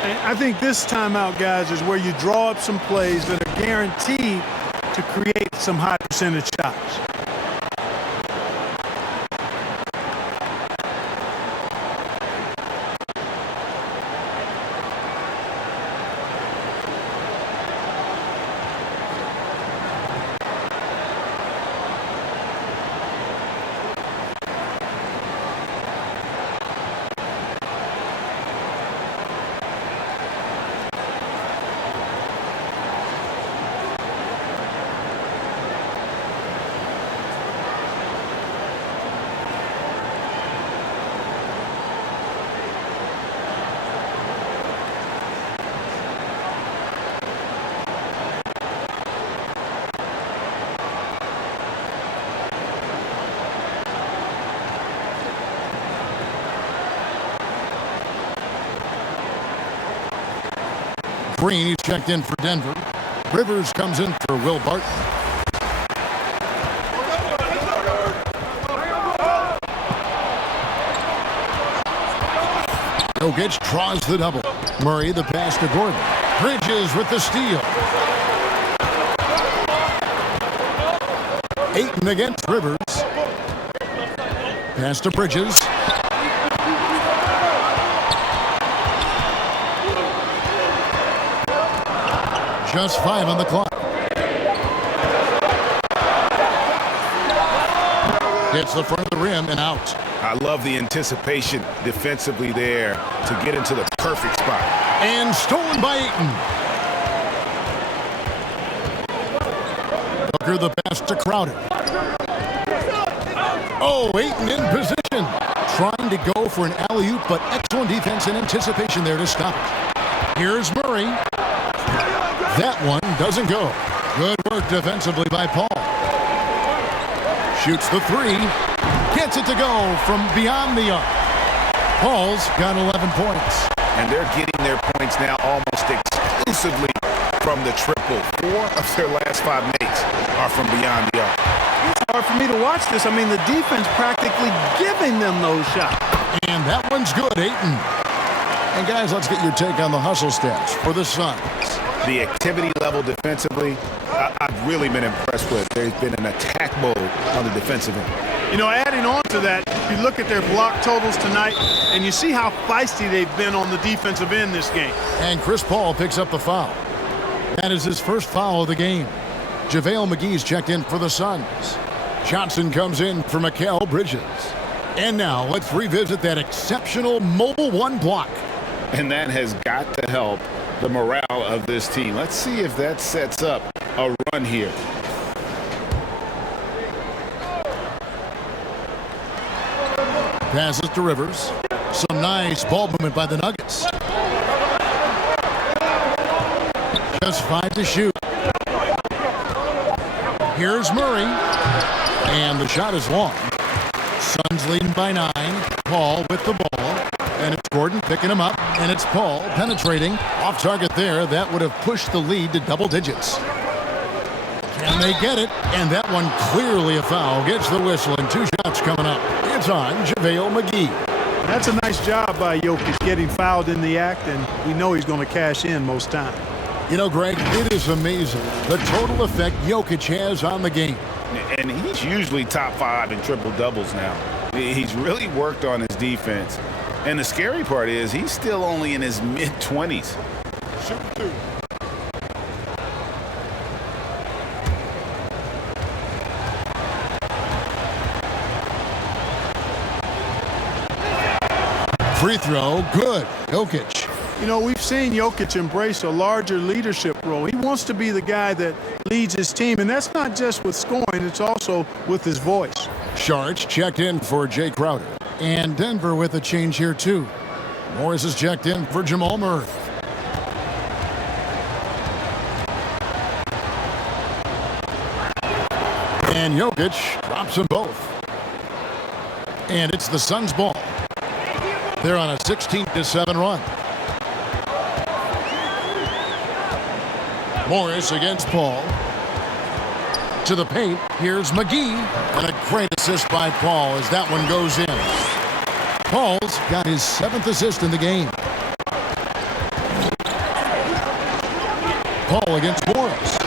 And I think this timeout, guys, is where you draw up some plays that are guaranteed to create some high percentage shots. Green, he's checked in for Denver. Rivers comes in for Will Barton. Jokic draws the double. Murray the pass to Gordon. Bridges with the steal. Ayton against Rivers. Pass to Bridges. Just 5 on the clock. Hits the front of the rim and out. I love the anticipation defensively there to get into the perfect spot. And stolen by Ayton. Booker the pass to Crowder. Oh, Ayton in position. Trying to go for an alley-oop, but excellent defense and anticipation there to stop it. Here's Murray. That one doesn't go. Good work defensively by Paul. Shoots the three. Gets it to go from beyond the arc. Paul's got 11 points. And they're getting their points now almost exclusively from the triple. 4 of their last 5 makes are from beyond the arc. It's hard for me to watch this. I mean, the defense practically giving them those shots. And that one's good, Ayton. And guys, let's get your take on the hustle stats for the Suns. The activity level defensively, I've really been impressed with. There's been an attack mode on the defensive end. You know, adding on to that, you look at their block totals tonight, and you see how feisty they've been on the defensive end this game. And Chris Paul picks up the foul. That is his first foul of the game. JaVale McGee's checked in for the Suns. Johnson comes in for Mikal Bridges. And now let's revisit that exceptional mobile one block. And that has got to help the morale of this team. Let's see if that sets up a run here. Passes to Rivers. Some nice ball movement by the Nuggets. Just 5 to shoot. Here's Murray. And the shot is long. Suns leading by 9. Paul with the ball. And it's Gordon picking him up. And it's Paul penetrating. Off target there. That would have pushed the lead to double digits. Can they get it? And that one clearly a foul. Gets the whistle and 2 shots coming up. It's on JaVale McGee. That's a nice job by Jokic getting fouled in the act, and we know he's going to cash in most times. You know, Greg, it is amazing the total effect Jokic has on the game. And he's usually top 5 in triple-doubles now. He's really worked on his defense. And the scary part is he's still only in his mid-20s. Shoot 2. Free throw, good. Jokic. You know, we've seen Jokic embrace a larger leadership role. He wants to be the guy that leads his team, and that's not just with scoring, it's also with his voice. Sharks checked in for Jay Crowder. And Denver with a change here, too. Morris is checked in for Jamal Murray. And Jokic drops them both. And it's the Suns' ball. They're on a 16-7 run. Morris against Paul. To the paint, here's McGee. And a great assist by Paul as that one goes in. Paul's got his 7th assist in the game. Paul against Morris.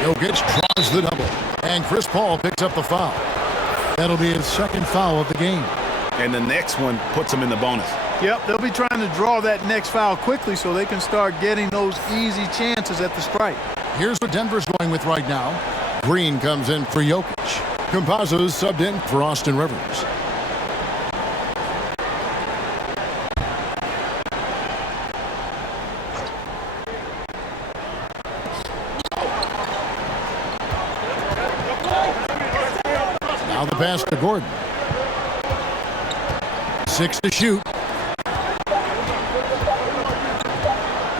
Jokic draws the double. And Chris Paul picks up the foul. That'll be his 2nd foul of the game. And the next one puts him in the bonus. Yep, they'll be trying to draw that next foul quickly so they can start getting those easy chances at the strike. Here's what Denver's going with right now. Green comes in for Jokic. Campazzo's subbed in for Austin Rivers. Now the pass to Gordon. 6 to shoot.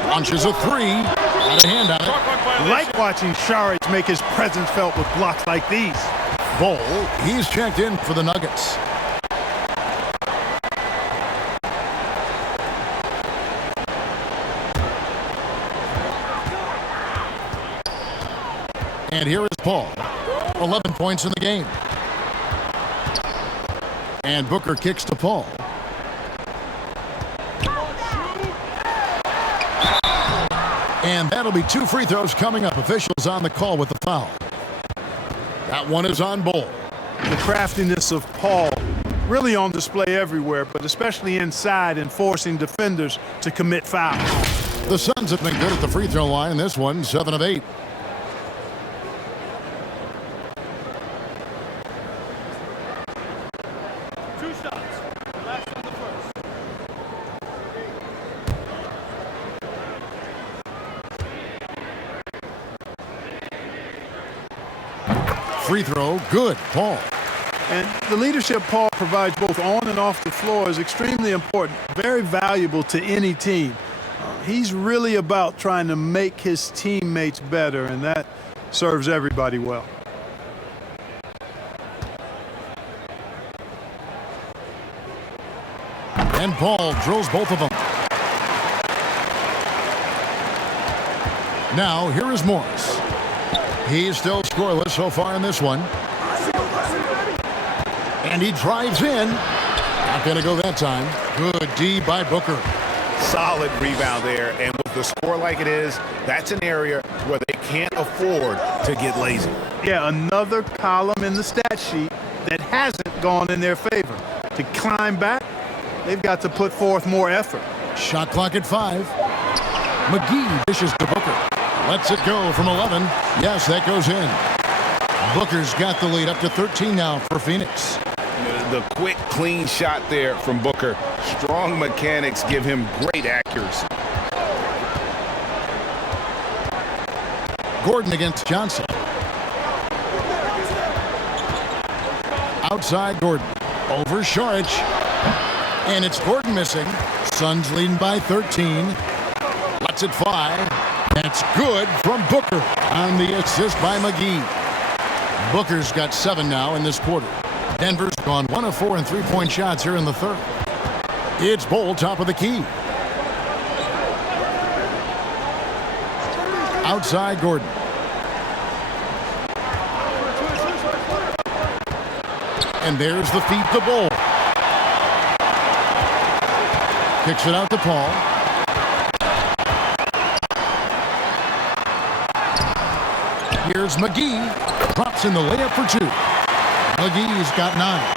Launches a 3. Got a hand on it. Like watching Saric make his presence felt with blocks like these. Bol, he's checked in for the Nuggets. And here is Paul. 11 points in the game. And Booker kicks to Paul. And that'll be 2 free throws coming up. Officials on the call with the foul. That one is on Bol. The craftiness of Paul really on display everywhere, but especially inside and forcing defenders to commit fouls. The Suns have been good at the free throw line. This one, 7 of 8. Free throw, good, Paul. And the leadership Paul provides both on and off the floor is extremely important, very valuable to any team. He's really about trying to make his teammates better, and that serves everybody well. And Paul drills both of them. Now, here is Morris. He's still scoreless so far in this one. And he drives in. Not going to go that time. Good D by Booker. Solid rebound there. And with the score like it is, that's an area where they can't afford to get lazy. Yeah, another column in the stat sheet that hasn't gone in their favor. To climb back, they've got to put forth more effort. Shot clock at 5. McGee dishes to Booker. Lets it go from 11. Yes, that goes in. Booker's got the lead up to 13 now for Phoenix. The quick, clean shot there from Booker. Strong mechanics give him great accuracy. Gordon against Johnson. Outside Gordon. Over Saric. And it's Gordon missing. Suns leading by 13. Lets it fly. That's good from Booker on the assist by McGee. Booker's got 7 now in this quarter. Denver's gone 1 of 4 in three-point shots here in the third. It's Bol, top of the key. Outside Gordon. And there's the feed to Bull. Kicks it out to Paul. Here's McGee. Drops in the layup for 2. McGee's got 9.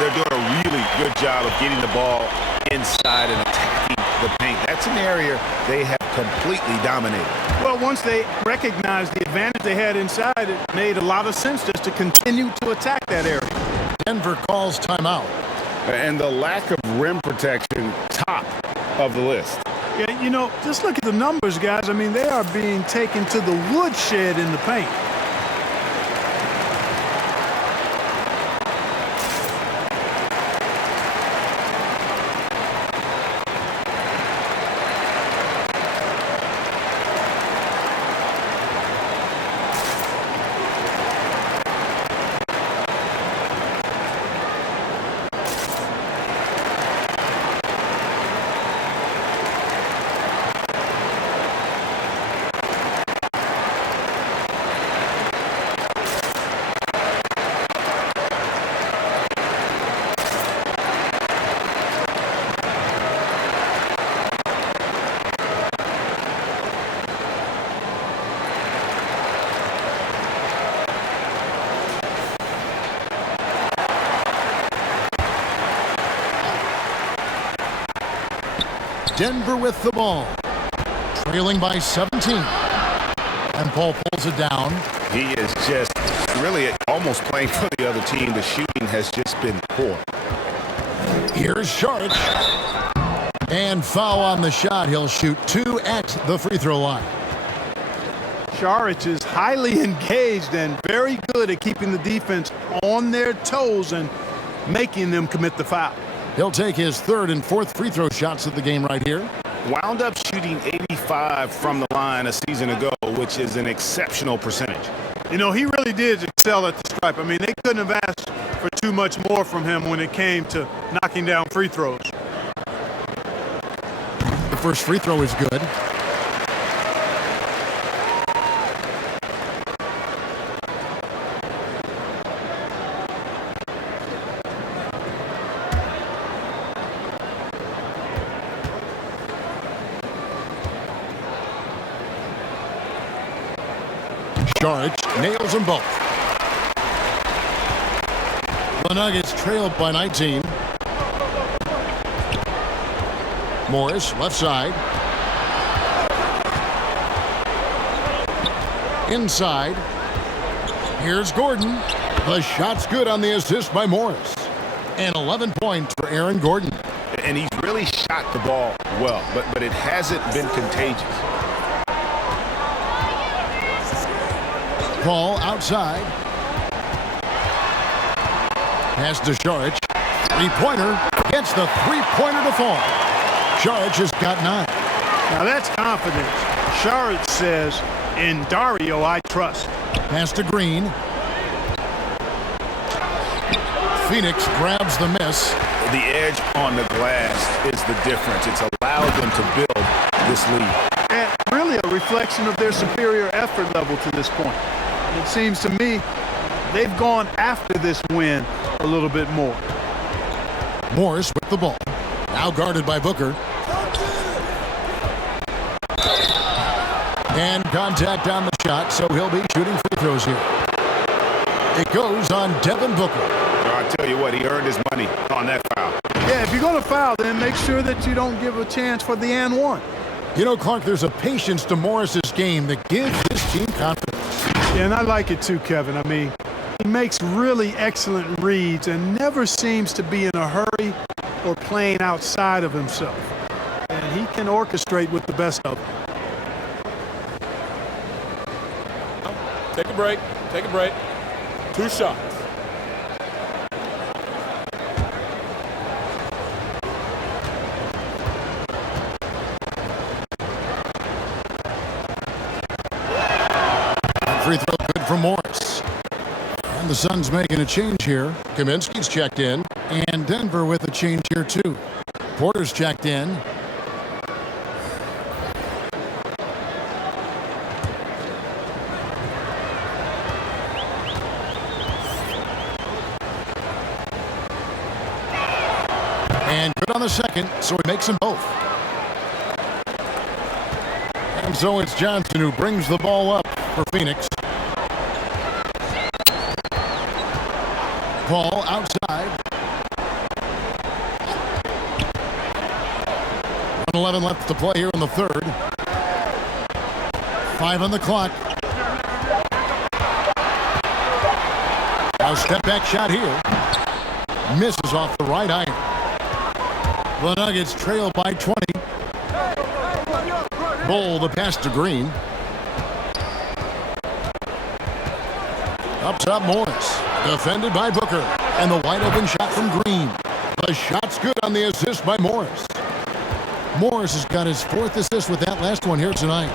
They're doing a really good job of getting the ball inside and attacking the paint. That's an area they have completely dominated. Well, once they recognized the advantage they had inside, it made a lot of sense just to continue to attack that area. Denver calls timeout. And the lack of rim protection, top of the list. Yeah, you know, just look at the numbers, guys. I mean, they are being taken to the woodshed in the paint. Denver with the ball. Trailing by 17. And Paul pulls it down. He is just really almost playing for the other team. The shooting has just been poor. Here's Sharich. And foul on the shot. He'll shoot 2 at the free throw line. Sharich is highly engaged and very good at keeping the defense on their toes and making them commit the foul. He'll take his 3rd and 4th free throw shots of the game right here. Wound up shooting 85 from the line a season ago, which is an exceptional percentage. You know, he really did excel at the stripe. I mean, they couldn't have asked for too much more from him when it came to knocking down free throws. The first free throw is good. Sharich nails them both. The Nuggets trailed by 19. Morris, left side. Inside. Here's Gordon. The shot's good on the assist by Morris. And 11 points for Aaron Gordon. And he's really shot the ball well, but it hasn't been contagious. Paul outside. Pass to Sharich. Three-pointer. Gets the three-pointer to fall. Sharich has got 9. Now that's confidence. Sharich says, in Dario, I trust. Pass to Green. Phoenix grabs the miss. The edge on the glass is the difference. It's allowed them to build this lead. And really a reflection of their superior effort level to this point. It seems to me they've gone after this win a little bit more. Morris with the ball. Now guarded by Booker. And contact on the shot, so he'll be shooting free throws here. It goes on Devin Booker. I tell you what, he earned his money on that foul. Yeah, if you're going to foul, then make sure that you don't give a chance for the and one. You know, Clark, there's a patience to Morris's game that gives his team confidence. Yeah, and I like it too, Kevin. I mean, he makes really excellent reads and never seems to be in a hurry or playing outside of himself. And he can orchestrate with the best of them. Take a break. Take a break. 2 shots. Free throw good for Morris. And the Suns making a change here. Kaminsky's checked in. And Denver with a change here too. Porter's checked in. on the second, so he makes them both. And so it's Johnson who brings the ball up for Phoenix. Ball outside. 1:11 left to play here in the third. 5 on the clock. Now step back shot here. Misses off the right iron. The Nuggets trail by 20. Bowl the pass to Green. Up top Morris. Defended by Booker. And the wide open shot from Green. The shot's good on the assist by Morris. Morris has got his 4th assist with that last one here tonight.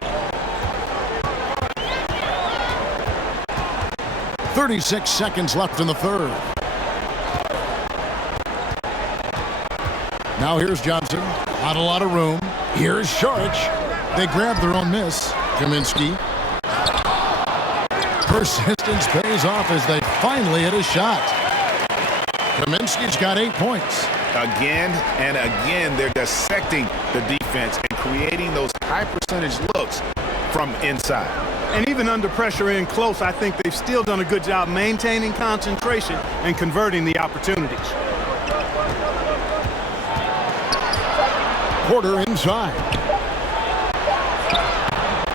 36 seconds left in the third. Now here's Johnson. Not a lot of room. Here's Saric. They grab their own miss. Kaminsky. Persistence pays off as they finally hit a shot. Kaminsky's got 8 points. Again and again, they're dissecting the defense and creating those high percentage looks from inside. And even under pressure in close, I think they've still done a good job maintaining concentration and converting the opportunities. Porter inside.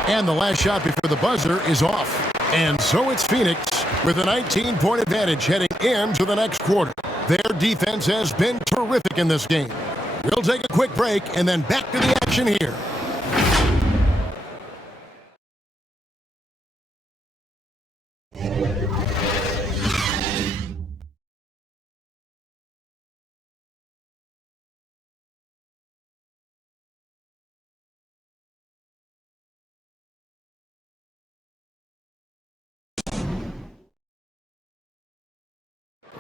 And the last shot before the buzzer is off. And so it's Phoenix with a 19-point advantage heading into the next quarter. Their defense has been terrific in this game. We'll take a quick break and then back to the action here.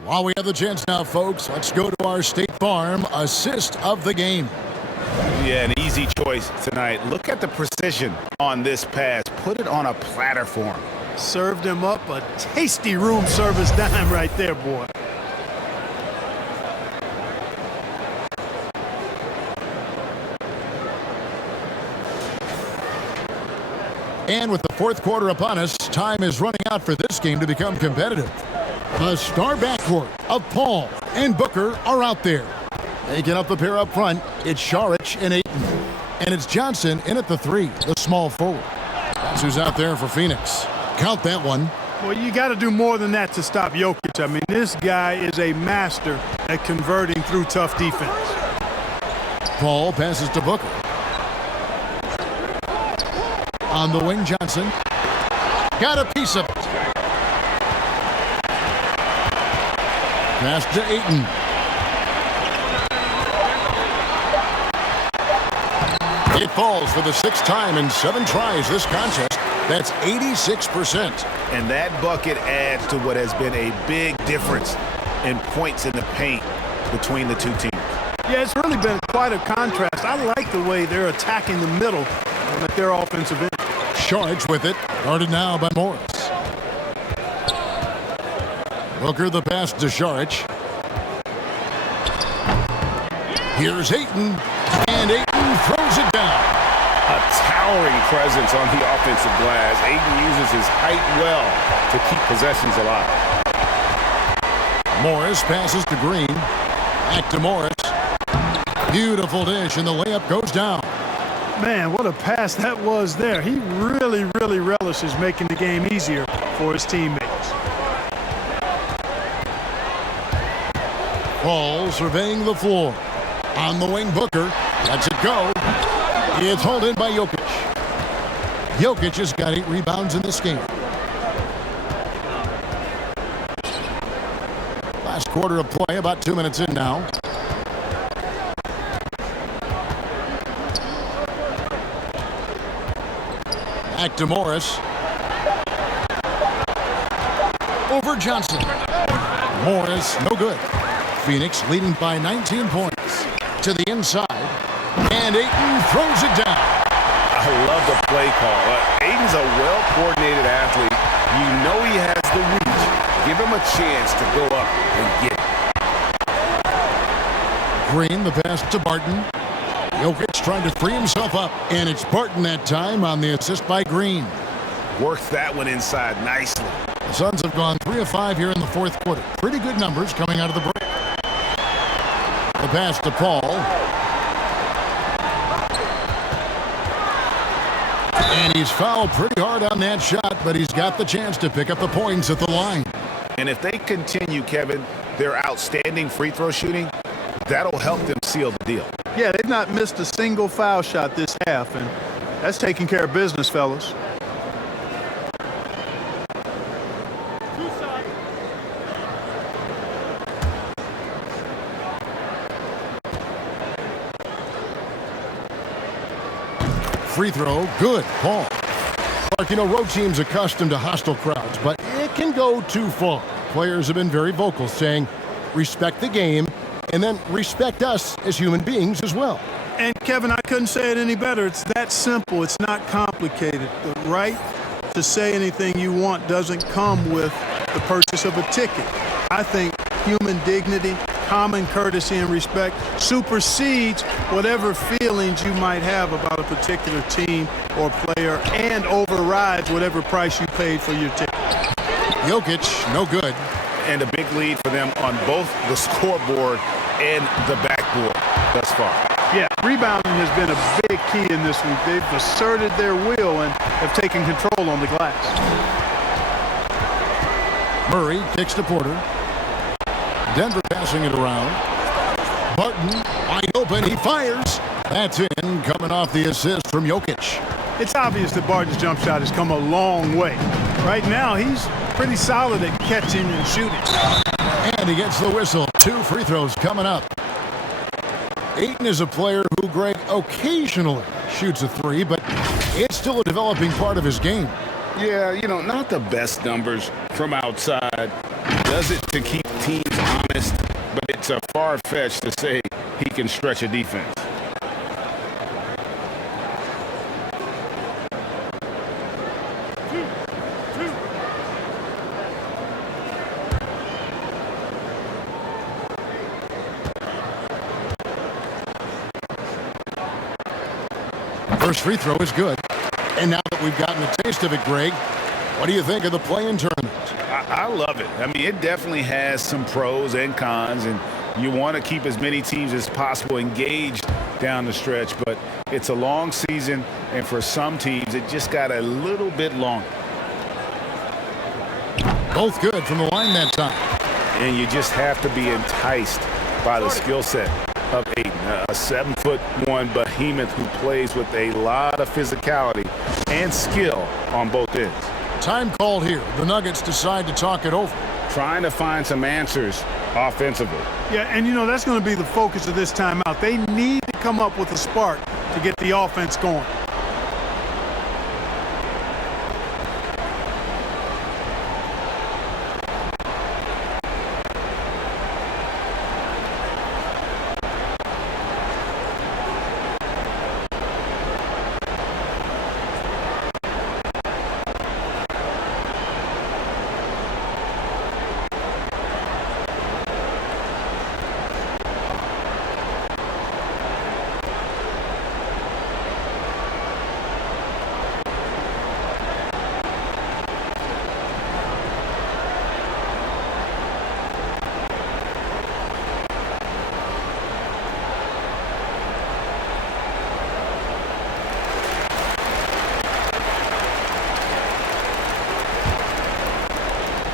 While we have the chance now, folks, let's go to our State Farm assist of the game. Yeah, an easy choice tonight. Look at the precision on this pass. Put it on a platter for him. Served him up a tasty room service dime right there, boy. And with the fourth quarter upon us, time is running out for this game to become competitive. The star backcourt of Paul and Booker are out there. Taking up the pair up front, it's Saric and Ayton. And it's Johnson in at the 3, the small forward. That's who's out there for Phoenix. Count that one. Well, you got to do more than that to stop Jokic. I mean, this guy is a master at converting through tough defense. Paul passes to Booker. On the wing, Johnson. Got a piece of it. Pass to Ayton. It falls for the 6th time in 7 tries this contest. That's 86%. And that bucket adds to what has been a big difference in points in the paint between the two teams. Yeah, it's really been quite a contrast. I like the way they're attacking the middle at their offensive end. Saric with it. Guarded now by Morris. Booker the pass to Saric. Here's Ayton. And Ayton throws it down. A towering presence on the offensive glass. Ayton uses his height well to keep possessions alive. Morris passes to Green. Back to Morris. Beautiful dish, and the layup goes down. Man, what a pass that was there. He really relishes making the game easier for his teammates. Paul surveying the floor. On the wing, Booker lets it go. It's hauled in by Jokic. Jokic has got 8 rebounds in this game. Last quarter of play, about 2 minutes in now. Back to Morris. Over Johnson. Morris, no good. Phoenix leading by 19 points. To the inside. And Ayton throws it down. I love the play call. Ayton's a well-coordinated athlete. You know he has the reach. Give him a chance to go up and get it. Green, the pass to Barton. Jokic trying to free himself up, and it's Barton that time on the assist by Green. Worked that one inside nicely. The Suns have gone 3 of 5 here in the fourth quarter. Pretty good numbers coming out of the break. The pass to Paul. And he's fouled pretty hard on that shot, but he's got the chance to pick up the points at the line. And if they continue, Kevin, their outstanding free throw shooting, that'll help them seal the deal. Yeah, they've not missed a single foul shot this half, and that's taking care of business, fellas. Free throw, good. Paul. Mark, you know, road teams accustomed to hostile crowds, but it can go too far. Players have been very vocal, saying, respect the game, and then respect us as human beings as well. And, Kevin, I couldn't say it any better. It's that simple. It's not complicated. The right to say anything you want doesn't come with the purchase of a ticket. I think human dignity, common courtesy, and respect supersedes whatever feelings you might have about a particular team or player and overrides whatever price you paid for your ticket. Jokic, no good. And a big lead for them on both the scoreboard and the backboard thus far. Yeah, rebounding has been a big key in this one. They've asserted their will and have taken control on the glass. Murray kicks to Porter. Denver passing it around. Barton wide open. He fires. That's in, coming off the assist from Jokic. It's obvious that Barton's jump shot has come a long way. Right now, he's pretty solid at catching and shooting. And he gets the whistle. 2 free throws coming up. Ayton is a player who, Greg, occasionally shoots a 3, but it's still a developing part of his game. Yeah, you know, not the best numbers from outside. Does it to keep teams honest, but it's a far-fetched to say he can stretch a defense. First free throw is good. And now that we've gotten a taste of it, Greg, what do you think of the play-in tournament? I love it. I mean, it definitely has some pros and cons, and you want to keep as many teams as possible engaged down the stretch, but it's a long season, and for some teams, it just got a little bit longer. Both good from the line that time. And you just have to be enticed by the skill set of Ayton, a 7'1" behemoth who plays with a lot of physicality and skill on both ends. Time called here. The Nuggets decide to talk it over. Trying to find some answers offensively. Yeah, and you know, that's going to be the focus of this timeout. They need to come up with a spark to get the offense going.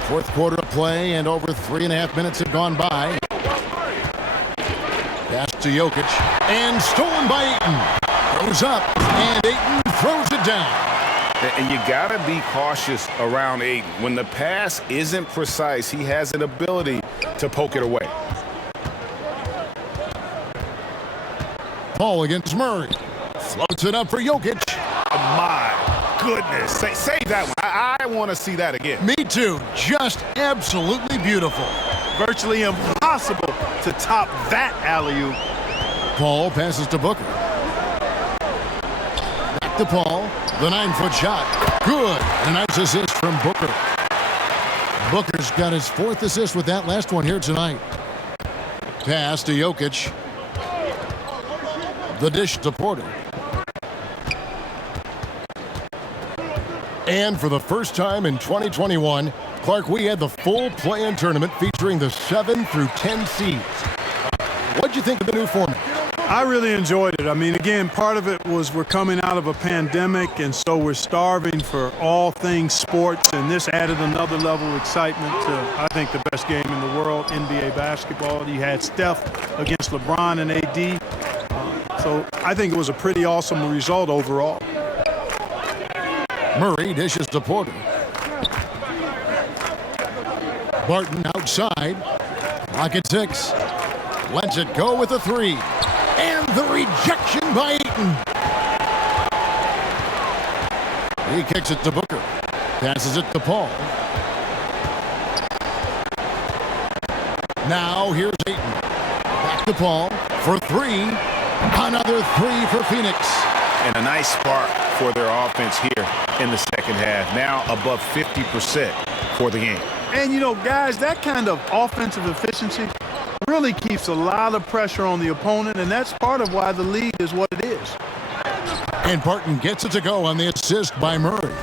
Fourth quarter of play, and over 3.5 minutes have gone by. Pass to Jokic, and stolen by Ayton. Goes up, and Ayton throws it down. And you got to be cautious around Ayton. When the pass isn't precise, he has an ability to poke it away. Paul against Murray. Floats it up for Jokic. Oh, my goodness. Save that one. I want to see that again. Me too. Just absolutely beautiful. Virtually impossible to top that alley-oop. Paul passes to Booker. Back to Paul. The 9-foot shot. Good. A nice assist from Booker. Booker's got his 4th assist with that last one here tonight. Pass to Jokic. The dish to Porter. And for the first time in 2021, Clark, we had the full play-in tournament featuring the 7 through 10 seeds. What'd you think of the new format? I really enjoyed it. I mean, again, part of it was we're coming out of a pandemic, and so we're starving for all things sports, and this added another level of excitement to, I think, the best game in the world, NBA basketball. You had Steph against LeBron and AD. So I think it was a pretty awesome result overall. Murray dishes to Porter. Barton outside. Clock at 6. Lets it go with a 3. And the rejection by Ayton. He kicks it to Booker. Passes it to Paul. Now here's Ayton. Back to Paul for 3. Another 3 for Phoenix. And a nice spark for their offense here in the second half. Now above 50% for the game. And, you know, guys, that kind of offensive efficiency really keeps a lot of pressure on the opponent, and that's part of why the lead is what it is. And Barton gets it to go on the assist by Murray.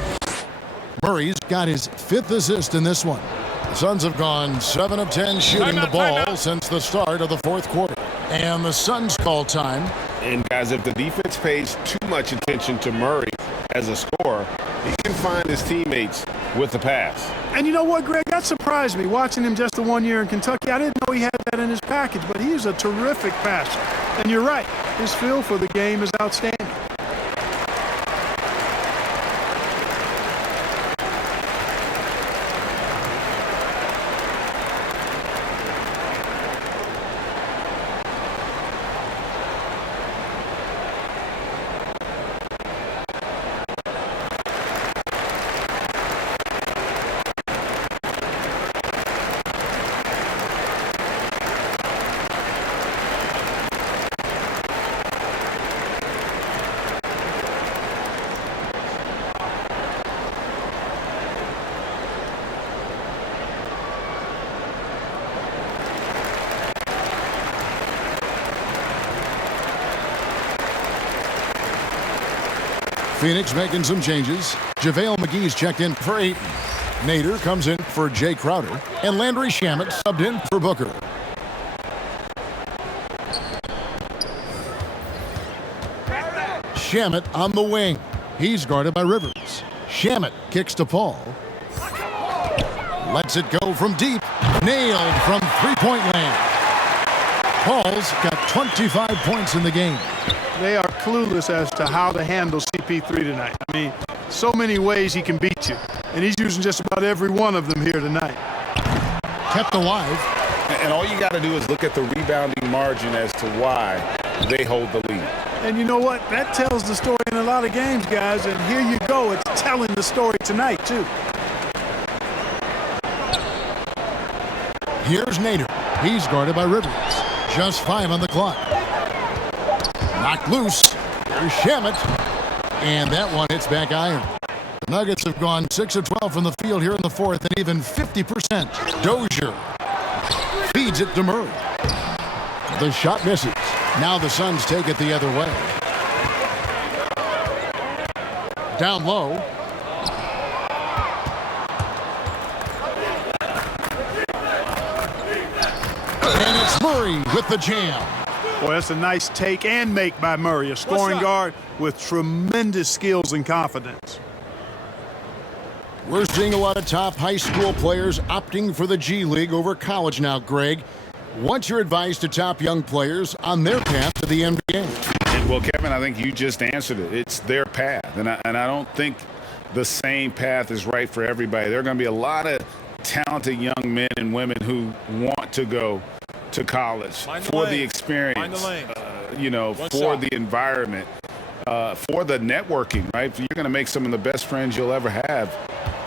Murray's got his 5th assist in this one. The Suns have gone 7 of 10 shooting the ball since the start of the 4th quarter. And the Suns call time. And guys, if the defense pays too much attention to Murray as a scorer, he can find his teammates with the pass. And you know what, Greg? That surprised me watching him just the 1 year in Kentucky. I didn't know he had that in his package, but he's a terrific passer. And you're right, his feel for the game is outstanding. Phoenix making some changes. JaVale McGee's checked in for Ayton. Nader comes in for Jay Crowder. And Landry Shamet subbed in for Booker. Shamet on the wing. He's guarded by Rivers. Shamet kicks to Paul. Lets it go from deep. Nailed from three-point land. Paul's got 25 points in the game. They are clueless as to how to handle CP3 tonight. I mean, so many ways he can beat you. And he's using just about every one of them here tonight. Kept alive. And all you got to do is look at the rebounding margin as to why they hold the lead. And you know what? That tells the story in a lot of games, guys. And here you go. It's telling the story tonight, too. Here's Nader. He's guarded by Rivers. Just 5 on the clock. Knocked loose. Here's Shamet. And that one hits back iron. The Nuggets have gone 6 of 12 from the field here in the 4th and even 50%. Dozier feeds it to Murray. The shot misses. Now the Suns take it the other way. Down low. And it's Murray with the jam. Boy, that's a nice take and make by Murray, a scoring guard with tremendous skills and confidence. We're seeing a lot of top high school players opting for the G League over college now, Greg. What's your advice to top young players on their path to the NBA? And well, Kevin, I think you just answered it. It's their path. And I don't think the same path is right for everybody. There are going to be a lot of talented young men and women who want to go to college for the experience, for the environment, for the networking, right? You're going to make some of the best friends you'll ever have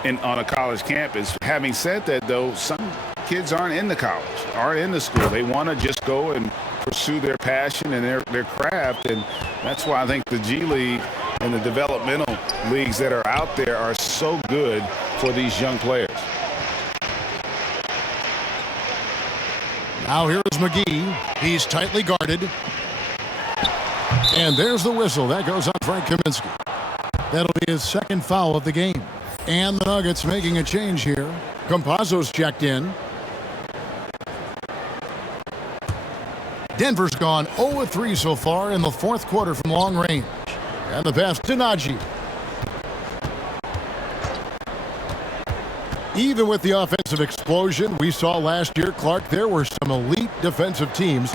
on a college campus. Having said that, though, some kids aren't in the college, aren't in the school. They want to just go and pursue their passion and their craft, and that's why I think the G League and the developmental leagues that are out there are so good for these young players. Now here's McGee. He's tightly guarded. And there's the whistle. That goes on Frank Kaminsky. That'll be his second foul of the game. And the Nuggets making a change here. Campazzo's checked in. Denver's gone 0-3 so far in the fourth quarter from long range. And the pass to Najee. Even with the offensive explosion we saw last year, Clark, there were some elite defensive teams.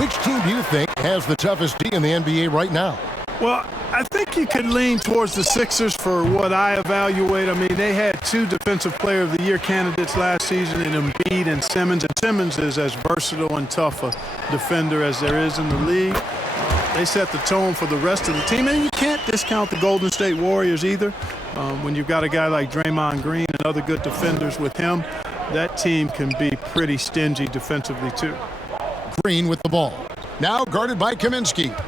Which team do you think has the toughest D in the NBA right now? Well, I think you could lean towards the Sixers for what I evaluate. I mean, they had 2 Defensive Player of the Year candidates last season in Embiid and Simmons. And Simmons is as versatile and tough a defender as there is in the league. They set the tone for the rest of the team. And you can't discount the Golden State Warriors either. When you've got a guy like Draymond Green and other good defenders with him, that team can be pretty stingy defensively too. Green with the ball. Now guarded by Kaminsky.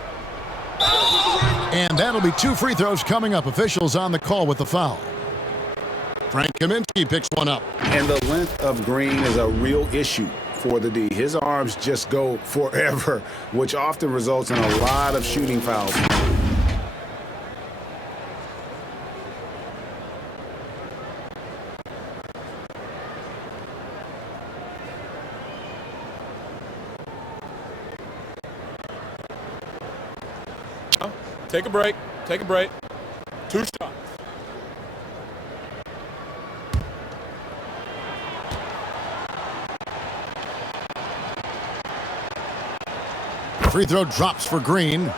And that'll be 2 free throws coming up. Officials on the call with the foul. Frank Kaminsky picks one up. And the length of Green is a real issue for the D. His arms just go forever, which often results in a lot of shooting fouls. Take a break. Take a break. 2 shots. Free throw drops for Green.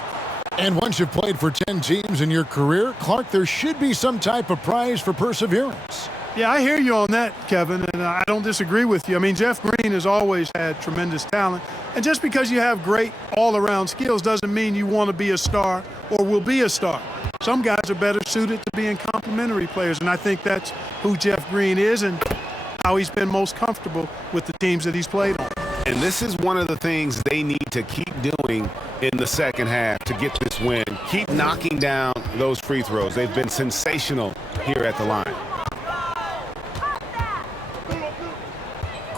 And once you've played for 10 teams in your career, Clark, there should be some type of prize for perseverance. Yeah, I hear you on that, Kevin, and I don't disagree with you. I mean, Jeff Green has always had tremendous talent. And just because you have great all-around skills doesn't mean you want to be a star or will be a star. Some guys are better suited to being complementary players, and I think that's who Jeff Green is and how he's been most comfortable with the teams that he's played on. And this is one of the things they need to keep doing in the second half to get this win. Keep knocking down those free throws. They've been sensational here at the line.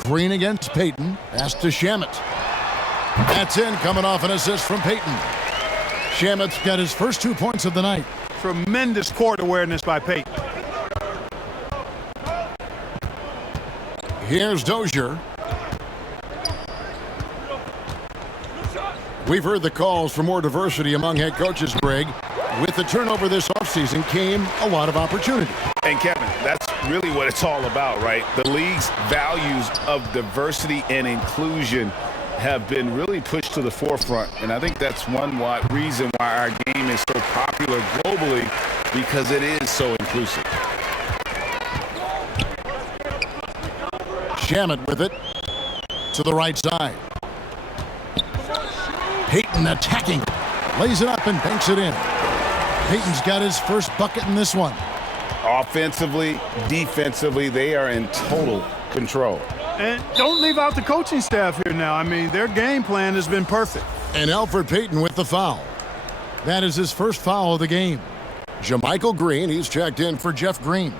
Green against Payton. Pass to Shamet. That's in, coming off an assist from Payton. Shamet's got his first 2 points of the night. Tremendous court awareness by Payton. Here's Dozier. We've heard the calls for more diversity among head coaches, Greg. With the turnover this offseason came a lot of opportunity. And Kevin, that's really what it's all about, right? The league's values of diversity and inclusion have been really pushed to the forefront. And I think that's one reason why our game is so popular globally, because it is so inclusive. Shamet with it to the right side. Payton attacking. Lays it up and banks it in. Payton's got his first bucket in this one. Offensively, defensively, they are in total control. And don't leave out the coaching staff here now. I mean, their game plan has been perfect. And Elfrid Payton with the foul. That is his first foul of the game. JaMychal Green, he's checked in for Jeff Green.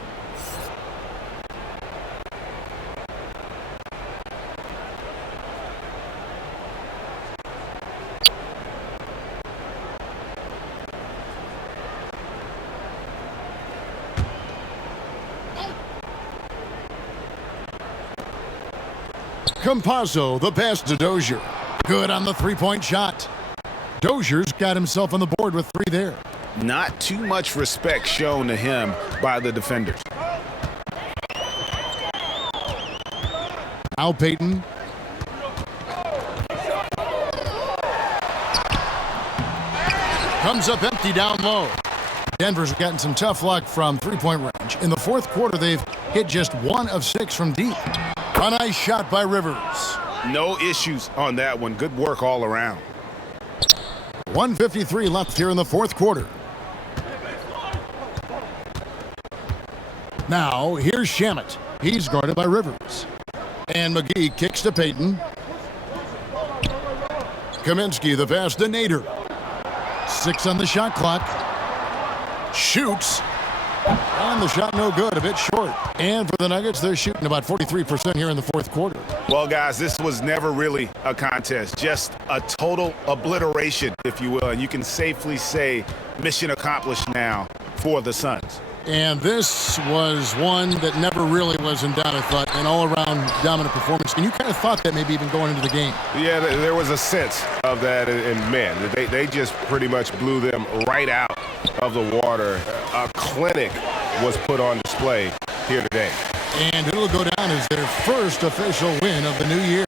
Campazzo, the pass to Dozier. Good on the three-point shot. Dozier's got himself on the board with 3 there. Not too much respect shown to him by the defenders. Now Payton. Comes up empty down low. Denver's gotten some tough luck from three-point range. In the fourth quarter, they've hit just 1 of 6 from deep. A nice shot by Rivers. No issues on that one. Good work all around. 1:53 left here in the fourth quarter. Now, here's Shamet. He's guarded by Rivers. And McGee kicks to Payton. Kaminsky, the pass to Nader. 6 on the shot clock. Shoots. And the shot no good, a bit short. And for the Nuggets, they're shooting about 43% here in the fourth quarter. Well, guys, this was never really a contest, just a total obliteration, if you will. And you can safely say mission accomplished now for the Suns. And this was one that never really was in doubt, I thought, an all-around dominant performance. And you kind of thought that maybe even going into the game. Yeah, there was a sense of that, and man, they just pretty much blew them right out of the water. A clinic was put on display here today. And it'll go down as their first official win of the new year.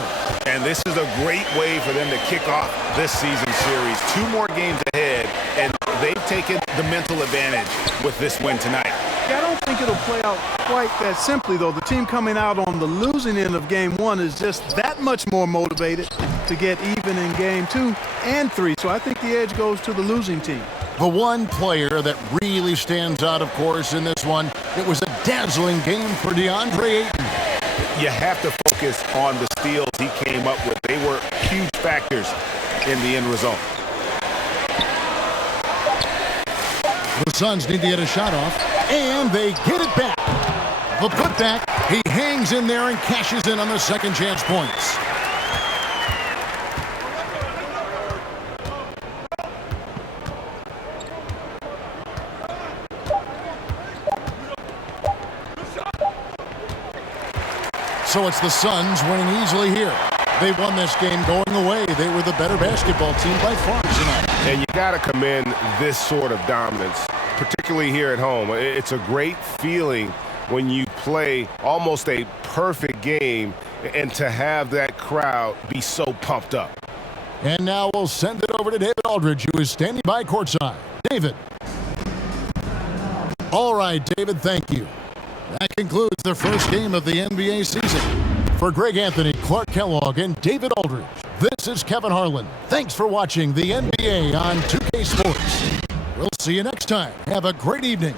And this is a great way for them to kick off this season series. 2 more games ahead, and they've taken the mental advantage with this win tonight. Yeah, I don't think it'll play out quite that simply, though. The team coming out on the losing end of game 1 is just that much more motivated to get even in game 2 and 3. So I think the edge goes to the losing team. The one player that really stands out, of course, in this one, it was a dazzling game for DeAndre Ayton. You have to focus on the steals he came up with. They were huge factors in the end result. The Suns need to get a shot off, and they get it back. The putback, he hangs in there and cashes in on the second chance points. So it's the Suns winning easily here. They won this game going away. They were the better basketball team by far tonight. And you got to commend this sort of dominance, particularly here at home. It's a great feeling when you play almost a perfect game and to have that crowd be so pumped up. And now we'll send it over to David Aldridge, who is standing by courtside. David. All right, David, thank you. That concludes the first game of the NBA season. For Greg Anthony, Clark Kellogg, and David Aldridge, this is Kevin Harlan. Thanks for watching the NBA on 2K Sports. We'll see you next time. Have a great evening.